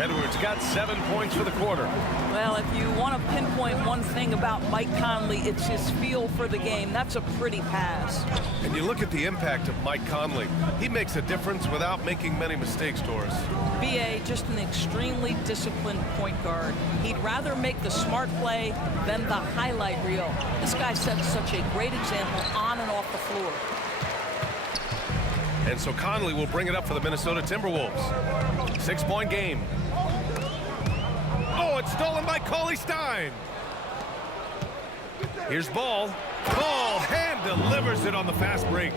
Edwards got 7 points for the quarter. Well, if you want to pinpoint one thing about Mike Conley, it's his feel for the game. That's a pretty pass. And you look at the impact of Mike Conley. He makes a difference without making many mistakes, Doris. B.A. just an extremely disciplined point guard. He'd rather make the smart play than the highlight reel. This guy sets such a great example on and off the floor. And so Conley will bring it up for the Minnesota Timberwolves. 6-point game. Oh, it's stolen by Cauley-Stein. Here's Ball. Ball hand delivers it on the fast break.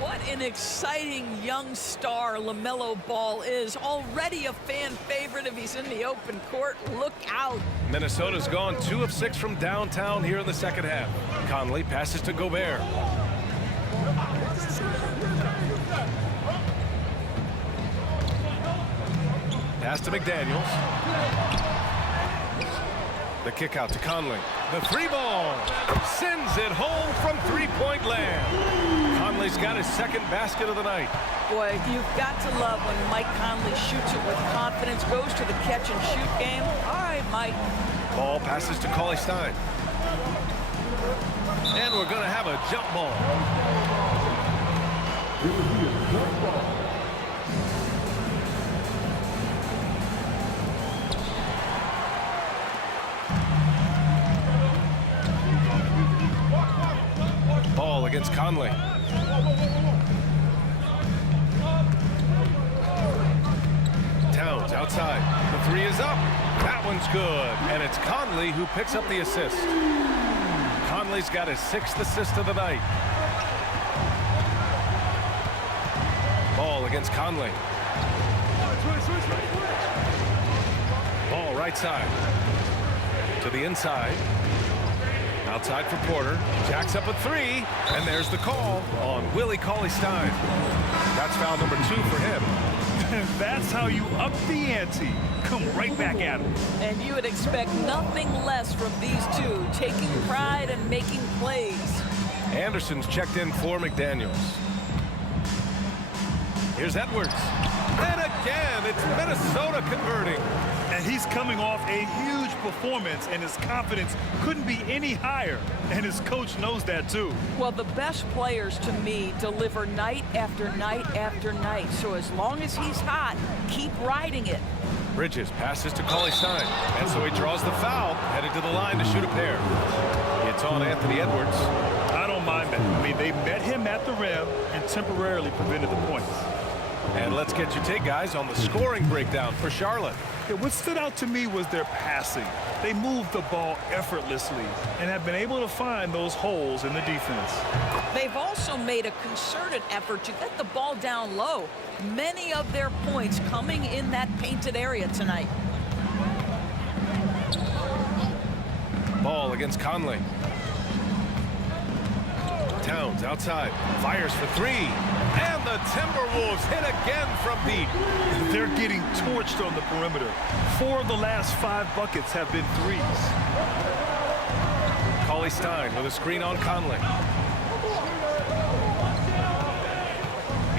What an exciting young star LaMelo Ball is. Already a fan favorite if he's in the open court. Look out. Minnesota's gone 2 of 6 from downtown here in the second half. Conley passes to Gobert. Pass to McDaniels. The kick out to Conley. The 3-ball sends it home from 3-point land. Conley's got his second basket of the night. Boy, you've got to love when Mike Conley shoots it with confidence, goes to the catch and shoot game. All right, Mike. Ball passes to Cauley-Stein. And we're going to have a jump ball. It will be a jump ball. Ball against Conley. Towns outside. The 3 is up. That one's good. And it's Conley who picks up the assist. Conley's got his 6th assist of the night. Ball against Conley. Ball right side. To the inside. Outside for Porter. Jacks up a 3. And there's the call on Willie Cauley-Stein. That's foul number 2 for him. That's how you up the ante. Come right back at him. And you would expect nothing less from these two, taking pride and making plays. Anderson's checked in for McDaniels. Here's Edwards. And again, it's Minnesota converting. And he's coming off a huge performance, and his confidence couldn't be any higher. And his coach knows that, too. Well, the best players, to me, deliver night after night after night. So as long as he's hot, keep riding it. Bridges passes to Cauley-Stein. And so he draws the foul, headed to the line to shoot a pair. It's on Anthony Edwards. I don't mind that. I mean, they met him at the rim and temporarily prevented the points. And let's get your take, guys, on the scoring breakdown for Charlotte. Yeah, what stood out to me was their passing. They moved the ball effortlessly and have been able to find those holes in the defense. They've also made a concerted effort to get the ball down low. Many of their points coming in that painted area tonight. Ball against Conley. Towns outside. Fires for 3. And the Timberwolves hit again from deep. They're getting torched on the perimeter. 4 of the last 5 buckets have been 3s. Cauley-Stein with a screen on Conley.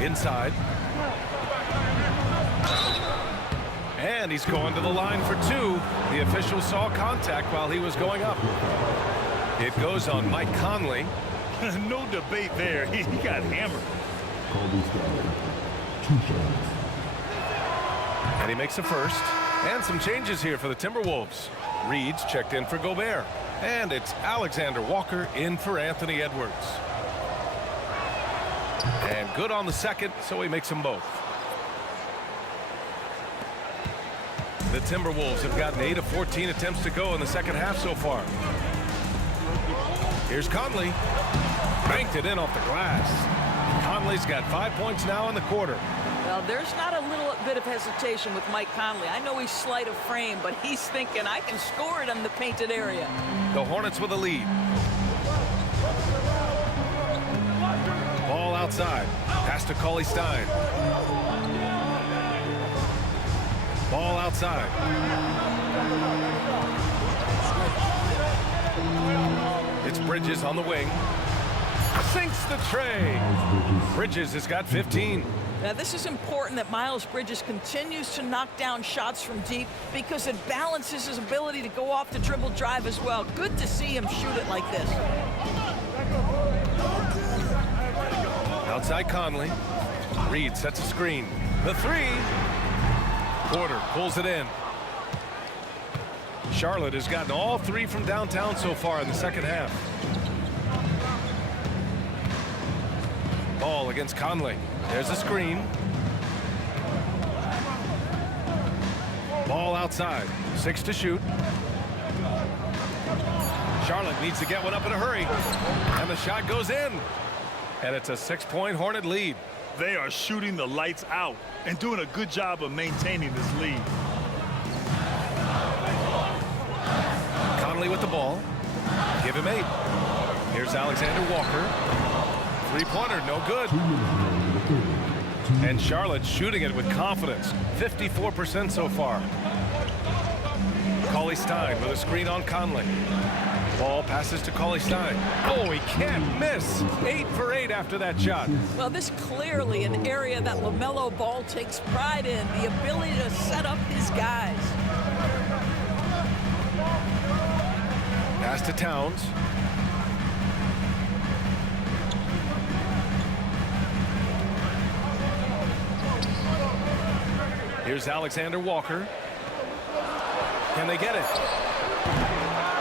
Inside. And he's going to the line for 2. The official saw contact while he was going up. It goes on Mike Conley. No debate there. He got hammered. And he makes a first. And some changes here for the Timberwolves. Reed's checked in for Gobert. And it's Alexander Walker in for Anthony Edwards. And good on the second, so he makes them both. The Timberwolves have gotten 8 of 14 attempts to go in the second half so far. Here's Conley. Banked it in off the glass. Conley's got 5 points now in the quarter. Well, there's not a little bit of hesitation with Mike Conley. I know he's slight of frame, but he's thinking, I can score it in the painted area. The Hornets with a lead. Ball outside. Pass to Cauley-Stein. Ball outside. It's Bridges on the wing. Sinks the tray. Bridges has got 15. Now, this is important that Miles Bridges continues to knock down shots from deep because it balances his ability to go off the dribble drive as well. Good to see him shoot it like this. Outside Conley. Reed sets a screen. The three. Porter pulls it in. Charlotte has gotten all three from downtown so far in the second half. Ball against Conley. There's a screen. Ball outside. 6 to shoot. Charlotte needs to get one up in a hurry. And the shot goes in. And it's a 6-point Hornet lead. They are shooting the lights out and doing a good job of maintaining this lead. Conley with the ball. Give him 8. Here's Alexander Walker. Three-pointer, no good. And Charlotte shooting it with confidence. 54% so far. Cauley-Stein with a screen on Conley. Ball passes to Cauley-Stein. Oh, he can't miss. 8 for 8 after that shot. Well, this clearly an area that LaMelo Ball takes pride in, the ability to set up his guys. Pass to Towns. Here's Alexander Walker. Can they get it?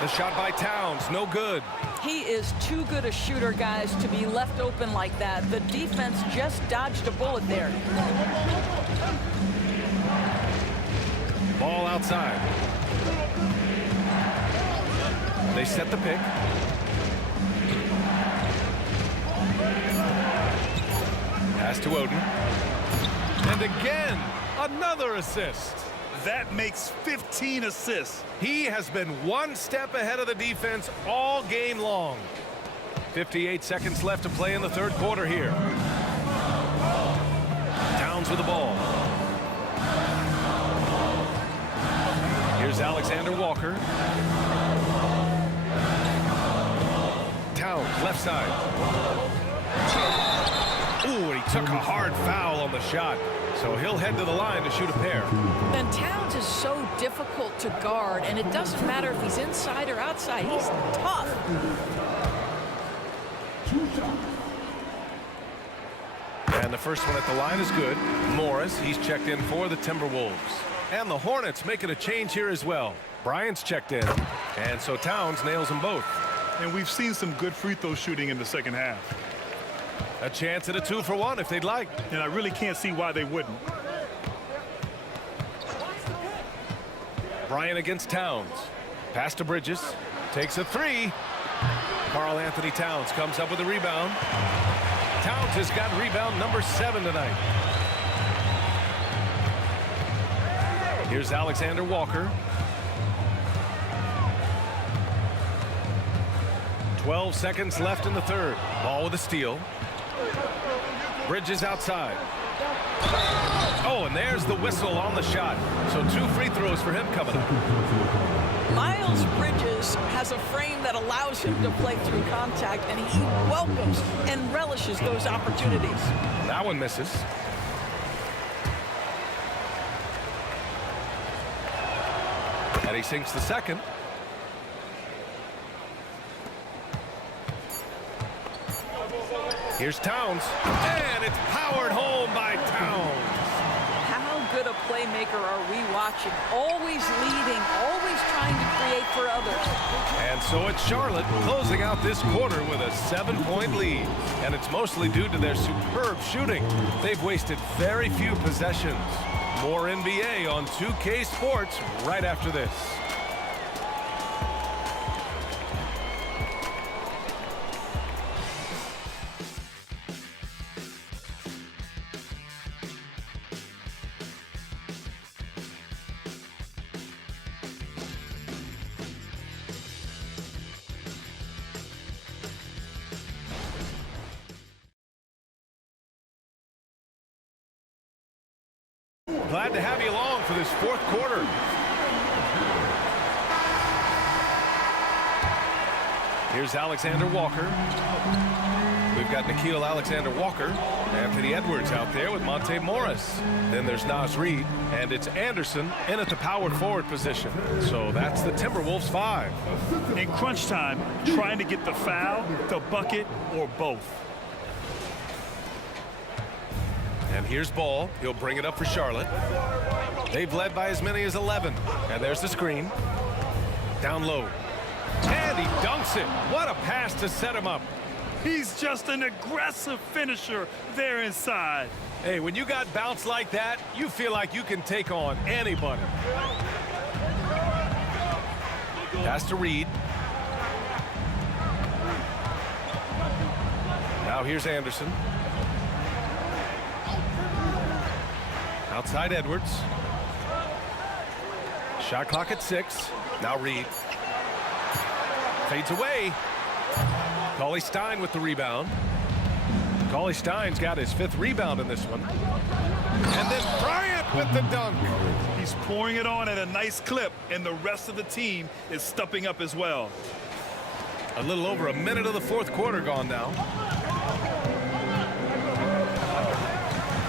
The shot by Towns, no good. He is too good a shooter, guys, to be left open like that. The defense just dodged a bullet there. Ball outside. They set the pick. Pass to Oden. And again, another assist. That makes 15 assists. He has been one step ahead of the defense all game long. 58 seconds left to play in the third quarter here. Towns with the ball. Here's Alexander Walker. Towns, left side. Ooh, he took a hard foul on the shot. So he'll head to the line to shoot a pair. And Towns is so difficult to guard, and it doesn't matter if he's inside or outside. He's tough. And the first one at the line is good. Morris, he's checked in for the Timberwolves. And the Hornets making a change here as well. Bryant's checked in. And so Towns nails them both. And we've seen some good free throw shooting in the second half. A chance at a 2-for-1 if they'd like. And I really can't see why they wouldn't. Bryant against Towns. Pass to Bridges. Takes a 3. Karl Anthony Towns comes up with a rebound. Towns has got rebound number 7 tonight. Here's Alexander Walker. 12 seconds left in the third. Ball with a steal. Bridges outside. Oh, and there's the whistle on the shot. So 2 free throws for him coming up. Miles Bridges has a frame that allows him to play through contact, and he welcomes and relishes those opportunities. That one misses. And he sinks the second. Here's Towns, and it's powered home by Towns. How good a playmaker are we watching? Always leading, always trying to create for others. And so it's Charlotte closing out this quarter with a 7-point lead. And it's mostly due to their superb shooting. They've wasted very few possessions. More NBA on 2K Sports right after this. Glad to have you along for this fourth quarter. Here's Alexander Walker. We've got Nickeil Alexander-Walker, Anthony Edwards out there with Monte Morris. Then there's Naz Reid, and it's Anderson in at the power forward position. So that's the Timberwolves 5. In crunch time, trying to get the foul, the bucket, or both. And here's Ball. He'll bring it up for Charlotte. They've led by as many as 11. And there's the screen. Down low. And he dunks it. What a pass to set him up. He's just an aggressive finisher there inside. Hey, when you got bounce like that, you feel like you can take on anybody. Pass to Reid. Now here's Anderson. Outside Edwards. Shot clock at 6. Now Reid. Fades away. Cauley Stein with the rebound. Cauley Stein's got his 5th rebound in this one. And then Bryant with the dunk. He's pouring it on at a nice clip, and the rest of the team is stepping up as well. A little over a minute of the 4th quarter gone now.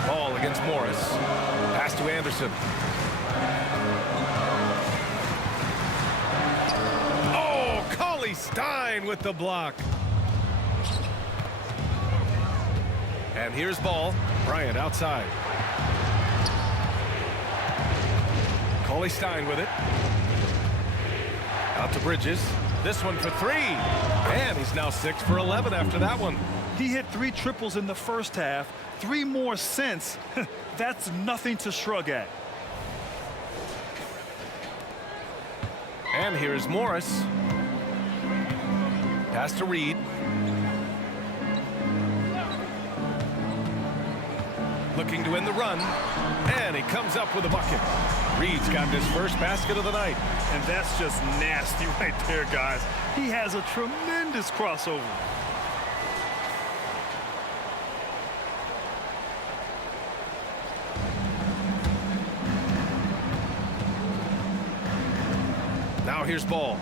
Ball against Morris. Pass to Anderson. Oh, Cauley Stein with the block. And here's Ball. Bryant outside. Cauley Stein with it. Out to Bridges. This one for 3. And he's now 6 for 11 after that one. He hit 3 triples in the first half, 3 more since. That's nothing to shrug at. And here's Morris. Pass to Reid. Looking to win the run, and he comes up with a bucket. Reid's got his first basket of the night. And that's just nasty right there, guys. He has a tremendous crossover. Now here's Ball.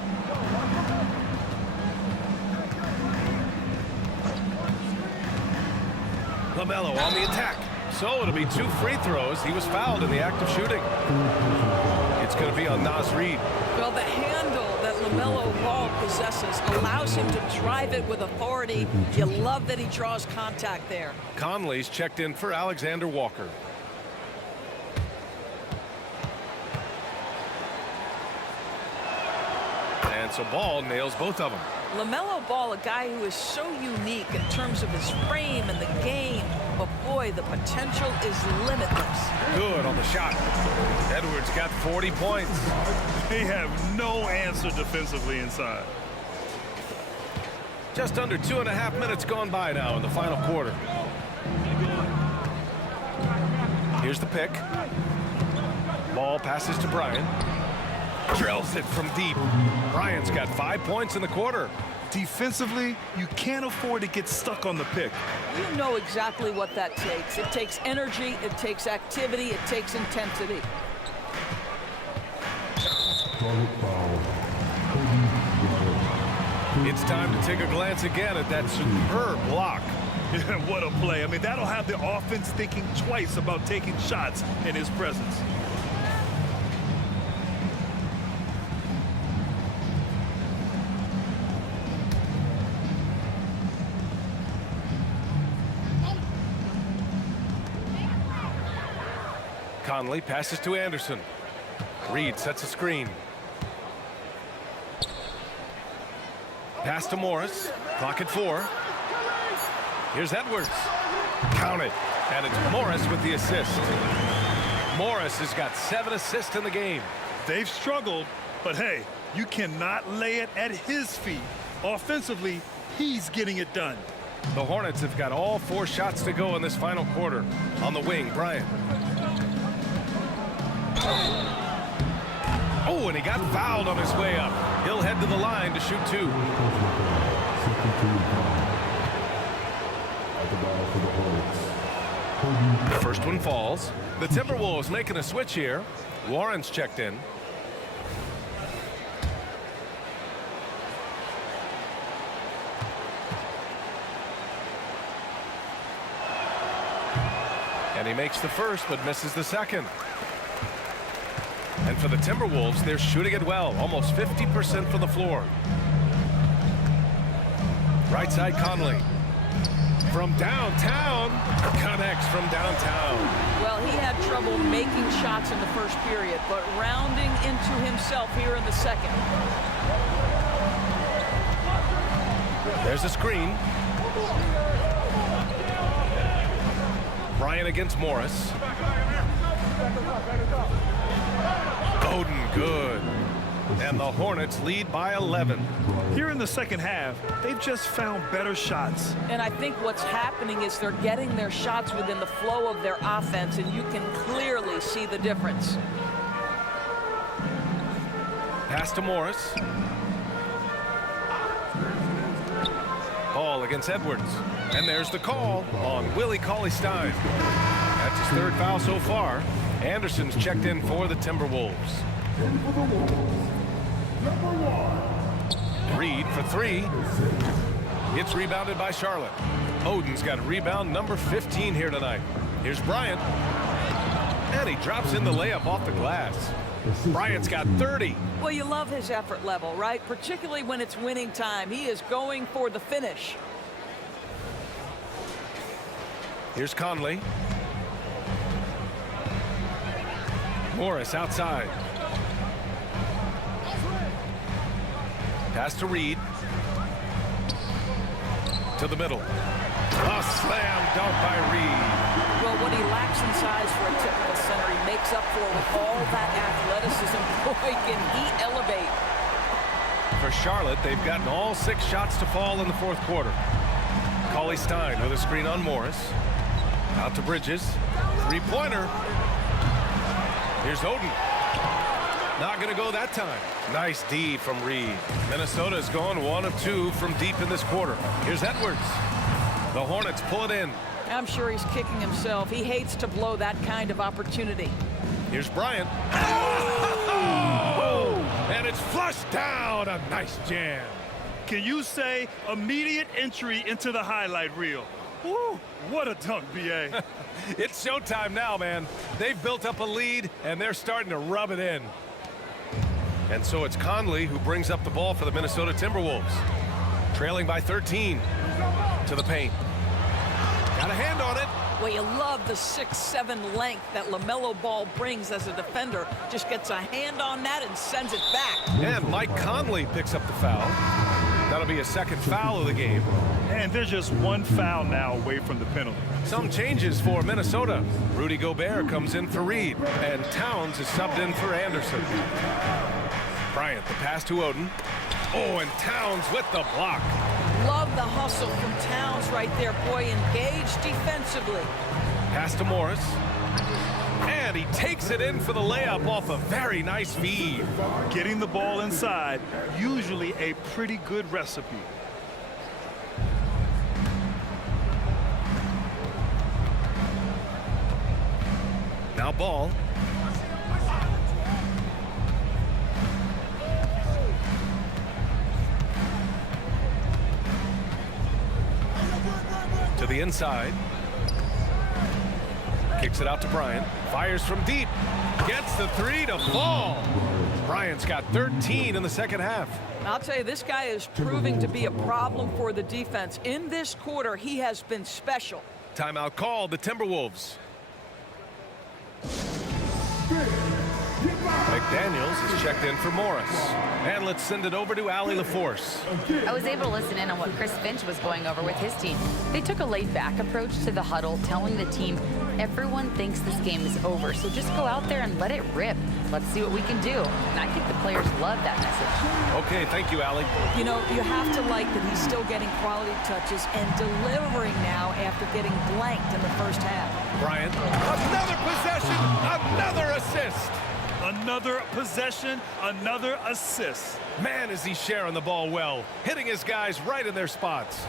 LaMelo on the attack. So it'll be 2 free throws. He was fouled in the act of shooting. It's going to be on Naz Reid. Well, the handle that LaMelo Ball possesses allows him to drive it with authority. You love that he draws contact there. Conley's checked in for Alexander Walker. And so Ball nails both of them. LaMelo Ball, a guy who is so unique in terms of his frame and the game. But boy, the potential is limitless. Good on the shot. Edwards got 40 points. They have no answer defensively inside. Just under 2.5 minutes gone by now in the final quarter. Here's the pick. Ball passes to Bryant. Drills it from deep. Bryant's got 5 points in the quarter. Defensively, you can't afford to get stuck on the pick. You know exactly what that takes. It takes energy, it takes activity, it takes intensity. It's time to take a glance again at that superb block. Yeah, what a play. I mean, that'll have the offense thinking twice about taking shots in his presence. Conley passes to Anderson. Reid sets a screen. Pass to Morris. Clock at 4. Here's Edwards. Count it. And it's Morris with the assist. Morris has got 7 assists in the game. They've struggled, but hey, you cannot lay it at his feet. Offensively, he's getting it done. The Hornets have got all 4 shots to go in this final quarter. On the wing, Bryant. Oh, and he got fouled on his way up. He'll head to the line to shoot 2. The first one falls. The Timberwolves making a switch here. Warren's checked in. And he makes the first, but misses the second. And for the Timberwolves, they're shooting it well, almost 50% from the floor. Right side, Conley. From downtown, connects from downtown. Well, he had trouble making shots in the first period, but rounding into himself here in the second. There's a screen. Bryant against Morris. Oden, good. And the Hornets lead by 11. Here in the second half, they've just found better shots. And I think what's happening is they're getting their shots within the flow of their offense, and you can clearly see the difference. Pass to Morris. Ball against Edwards. And there's the call on Willie Cauley-Stein. That's his third foul so far. Anderson's checked in for the Timberwolves. Reed for three. It's rebounded by Charlotte. Oden's got rebound number 15 here tonight. Here's Bryant. And he drops in the layup off the glass. Bryant's got 30. Well, you love his effort level, right? Particularly when it's winning time. He is going for the finish. Here's Conley. Morris outside. Pass to Reed. To the middle. A slam dunk by Reed. Well, what he lacks in size for a typical center, he makes up for with all that athleticism. Boy, can he elevate. For Charlotte, they've gotten all 6 shots to fall in the fourth quarter. Cauley-Stein with a screen on Morris. Out to Bridges. Three-pointer. Here's Oden. Not going to go that time. Nice D from Reed. Minnesota's gone 1 of 2 from deep in this quarter. Here's Edwards. The Hornets pull it in. I'm sure he's kicking himself. He hates to blow that kind of opportunity. Here's Bryant. Oh! And it's flushed down. A nice jam. Can you say immediate entry into the highlight reel? Woo, what a dunk, B.A. It's showtime now, man. They've built up a lead, and they're starting to rub it in. And so it's Conley who brings up the ball for the Minnesota Timberwolves. Trailing by 13 to the paint. Got a hand on it. Well, you love the 6'7" length that LaMelo Ball brings as a defender. Just gets a hand on that and sends it back. And Mike Conley picks up the foul. That'll be a second foul of the game. And there's just one foul now away from the penalty. Some changes for Minnesota. Rudy Gobert comes in for Reed, and Towns is subbed in for Anderson. Bryant, the pass to Oden. Oh, and Towns with the block. Love the hustle from Towns right there. Boy, engaged defensively. Pass to Morris. And he takes it in for the layup off a very nice feed. Getting the ball inside, usually a pretty good recipe. Now Ball. To the inside. Kicks it out to Bryant. Fires from deep. Gets the three to fall. Bryant's got 13 in the second half. I'll tell you, this guy is proving to be a problem for the defense. In this quarter, he has been special. Timeout called, the Timberwolves. McDaniels is checked in for Morris. And let's send it over to Allie LaForce. I was able to listen in on what Chris Finch was going over with his team. They took a laid-back approach to the huddle, telling the team, everyone thinks this game is over, so just go out there and let it rip. Let's see what we can do. And I think the players love that message. Okay, thank you, Allie. You know, you have to like that he's still getting quality touches and delivering now after getting blanked in the first half. Bryant, another possession, another assist. Another possession, another assist. Man, is he sharing the ball well, hitting his guys right in their spots.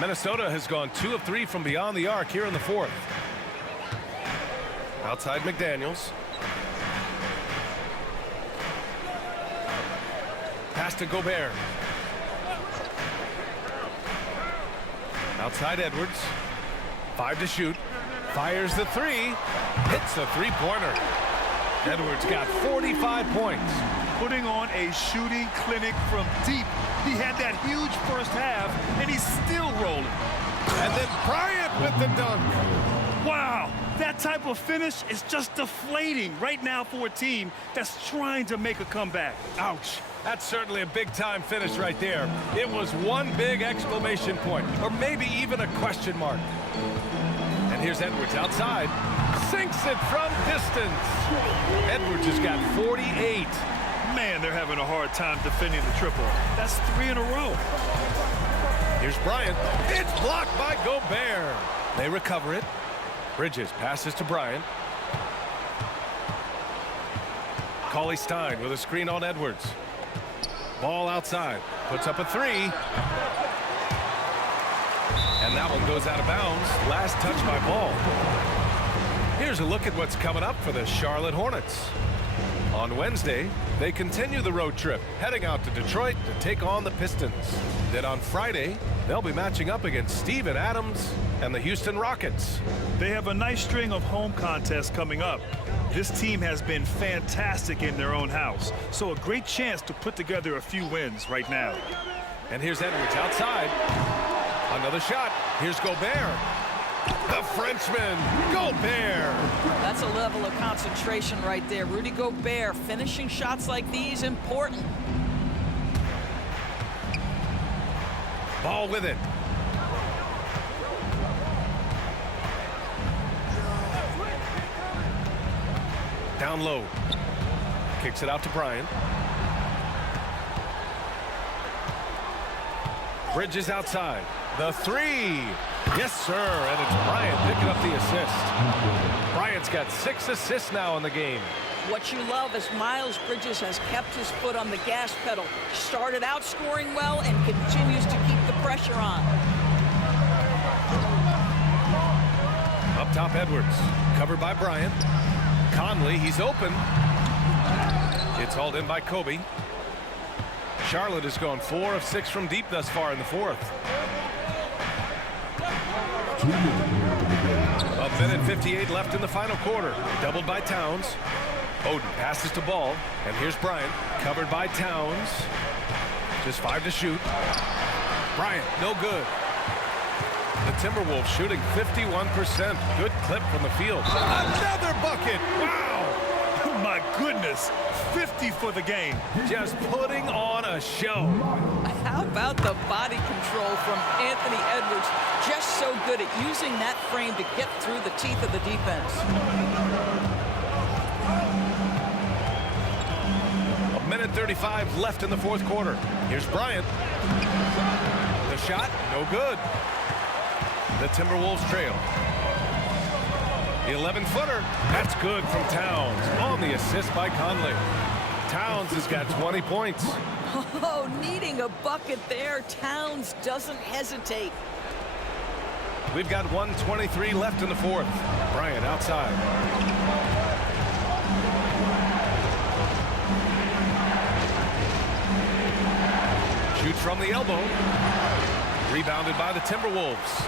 Minnesota has gone 2 of 3 from beyond the arc here in the fourth. Outside McDaniels. Pass to Gobert. Outside Edwards. 5 to shoot. Fires the 3. Hits the three-pointer. Edwards got 45 points. Putting on a shooting clinic from deep. He had that huge first half, and he's still rolling. And then Bryant with the dunk. Wow, that type of finish is just deflating right now for a team that's trying to make a comeback. Ouch. That's certainly a big-time finish right there. It was one big exclamation point, or maybe even a question mark. And here's Edwards outside. Sinks it from distance. Edwards has got 48. Man, they're having a hard time defending the triple. That's 3 in a row. Here's Bryant. It's blocked by Gobert. They recover it. Bridges passes to Bryant. Cauley Stein with a screen on Edwards. Ball outside. Puts up a 3. And that one goes out of bounds. Last touch by Ball. Here's a look at what's coming up for the Charlotte Hornets. On Wednesday, they continue the road trip, heading out to Detroit to take on the Pistons. Then on Friday, they'll be matching up against Steven Adams and the Houston Rockets. They have a nice string of home contests coming up. This team has been fantastic in their own house, so a great chance to put together a few wins right now. And here's Edwards outside. Another shot. Here's Gobert. The Frenchman, Gobert. That's a level of concentration right there. Rudy Gobert finishing shots like these, important. Ball with it. Down low. Kicks it out to Bryant. Bridges outside. The 3. Yes, sir. And it's Bryant picking up the assist. Bryant's got 6 assists now in the game. What you love is Miles Bridges has kept his foot on the gas pedal. Started out scoring well and continues to keep the pressure on. Up top, Edwards. Covered by Bryant. Conley, he's open. It's hauled in by Kobe. Charlotte has gone 4 of 6 from deep thus far in the fourth. A minute 58 left in the final quarter. Doubled by Towns. Oden passes to Ball. And here's Bryant. Covered by Towns. Just 5 to shoot. Bryant, no good. The Timberwolves shooting 51%. Good clip from the field. Another bucket. Wow. My goodness. 50 for the game. Just putting on a show. How about the body control from Anthony Edwards? Just so good at using that frame to get through the teeth of the defense. A minute 35 left in the fourth quarter. Here's Bryant. The shot, no good. The Timberwolves trail. The 11-footer. That's good from Towns. On the assist by Conley. Towns has got 20 points. Oh, needing a bucket there. Towns doesn't hesitate. We've got 1:23 left in the fourth. Bryant outside. Shoots from the elbow. Rebounded by the Timberwolves.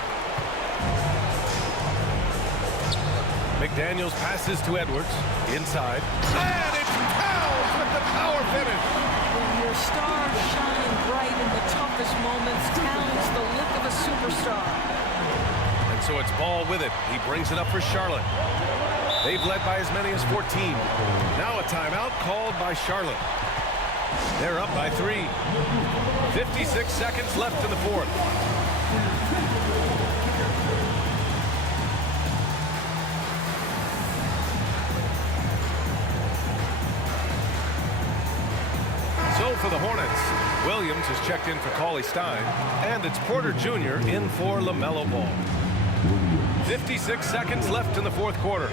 McDaniels passes to Edwards. Inside. And it's Towns with the power finish. When your stars shine bright in the toughest moments, Towns the look of a superstar. And so it's Ball with it. He brings it up for Charlotte. They've led by as many as 14. Now a timeout called by Charlotte. They're up by 3. 56 seconds left in the fourth. So for the Hornets, Williams has checked in for Cauley Stein, and it's Porter Jr. in for LaMelo Ball. 56 seconds left in the fourth quarter.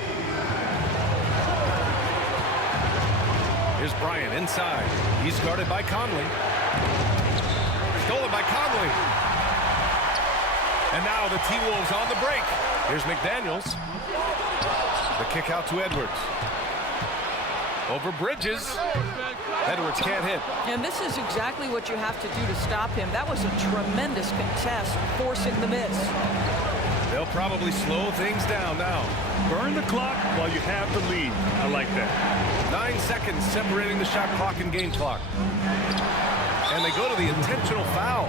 Here's Bryant inside. He's guarded by Conley. Stolen by Conley. And now the T-Wolves on the break. Here's McDaniels. The kick out to Edwards. Over Bridges. Edwards can't hit. And this is exactly what you have to do to stop him. That was a tremendous contest, forcing the miss. They'll They'll probably slow things down now. Burn the clock while you have the lead. I like that. 9 seconds separating the shot clock and game clock. And they go to the intentional foul.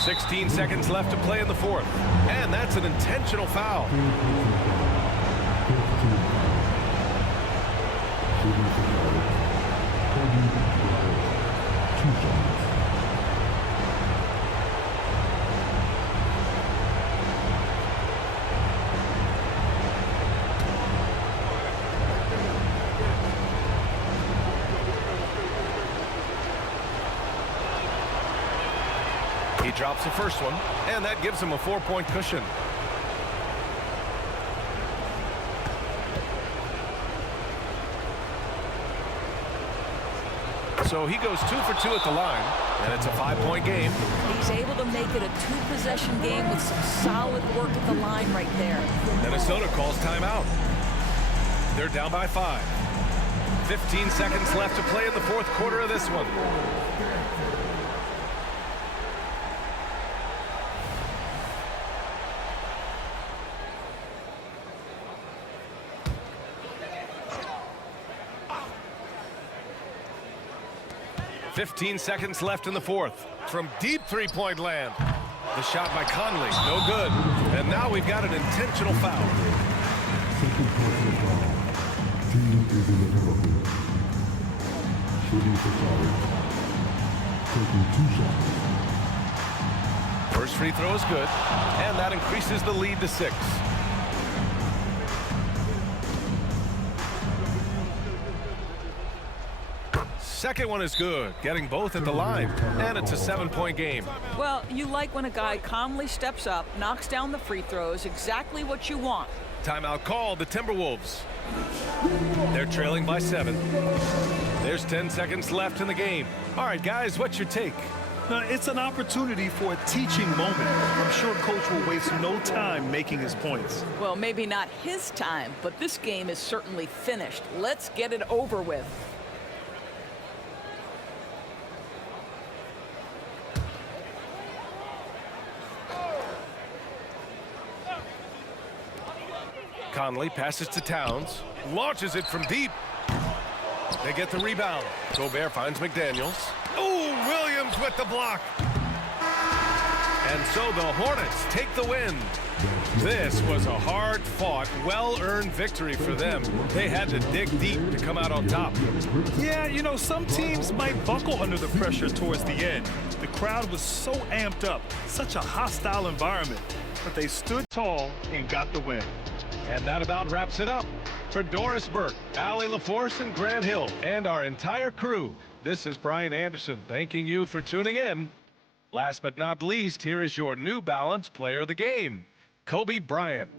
16 seconds left to play in the fourth. And that's an intentional foul. He drops the first one, and that gives him a 4-point cushion. So he goes 2 for 2 at the line, and it's a 5-point game. He's able to make it a 2-possession game with some solid work at the line right there. Minnesota calls timeout. They're down by 5. 15 seconds left to play in the fourth quarter of this one. .15 seconds left in the fourth. From deep three-point land. The shot by Conley, no good. And now we've got an intentional foul. Team is in the penalty. Shooting for foul. Taking 2 shots. First free throw is good, and that increases the lead to 6. Second one is good, getting both at the line, and it's a 7-point game. Well, you like when a guy calmly steps up, knocks down the free throws, exactly what you want. Timeout called, the Timberwolves. They're trailing by 7. There's 10 seconds left in the game. All right, guys, what's your take? It's an opportunity for a teaching moment. I'm sure Coach will waste no time making his points. Well, maybe not his time, but this game is certainly finished. Let's get it over with. Conley passes to Towns, launches it from deep. They get the rebound. Gobert finds McDaniels. Oh, Williams with the block. And so the Hornets take the win. This was a hard-fought, well-earned victory for them. They had to dig deep to come out on top. Yeah, you know, some teams might buckle under the pressure towards the end. The crowd was so amped up, such a hostile environment, but they stood tall and got the win. And that about wraps it up. For Doris Burke, Allie LaForce, and Grant Hill, and our entire crew, this is Brian Anderson thanking you for tuning in. Last but not least, here is your New Balance player of the game, Kobe Bryant.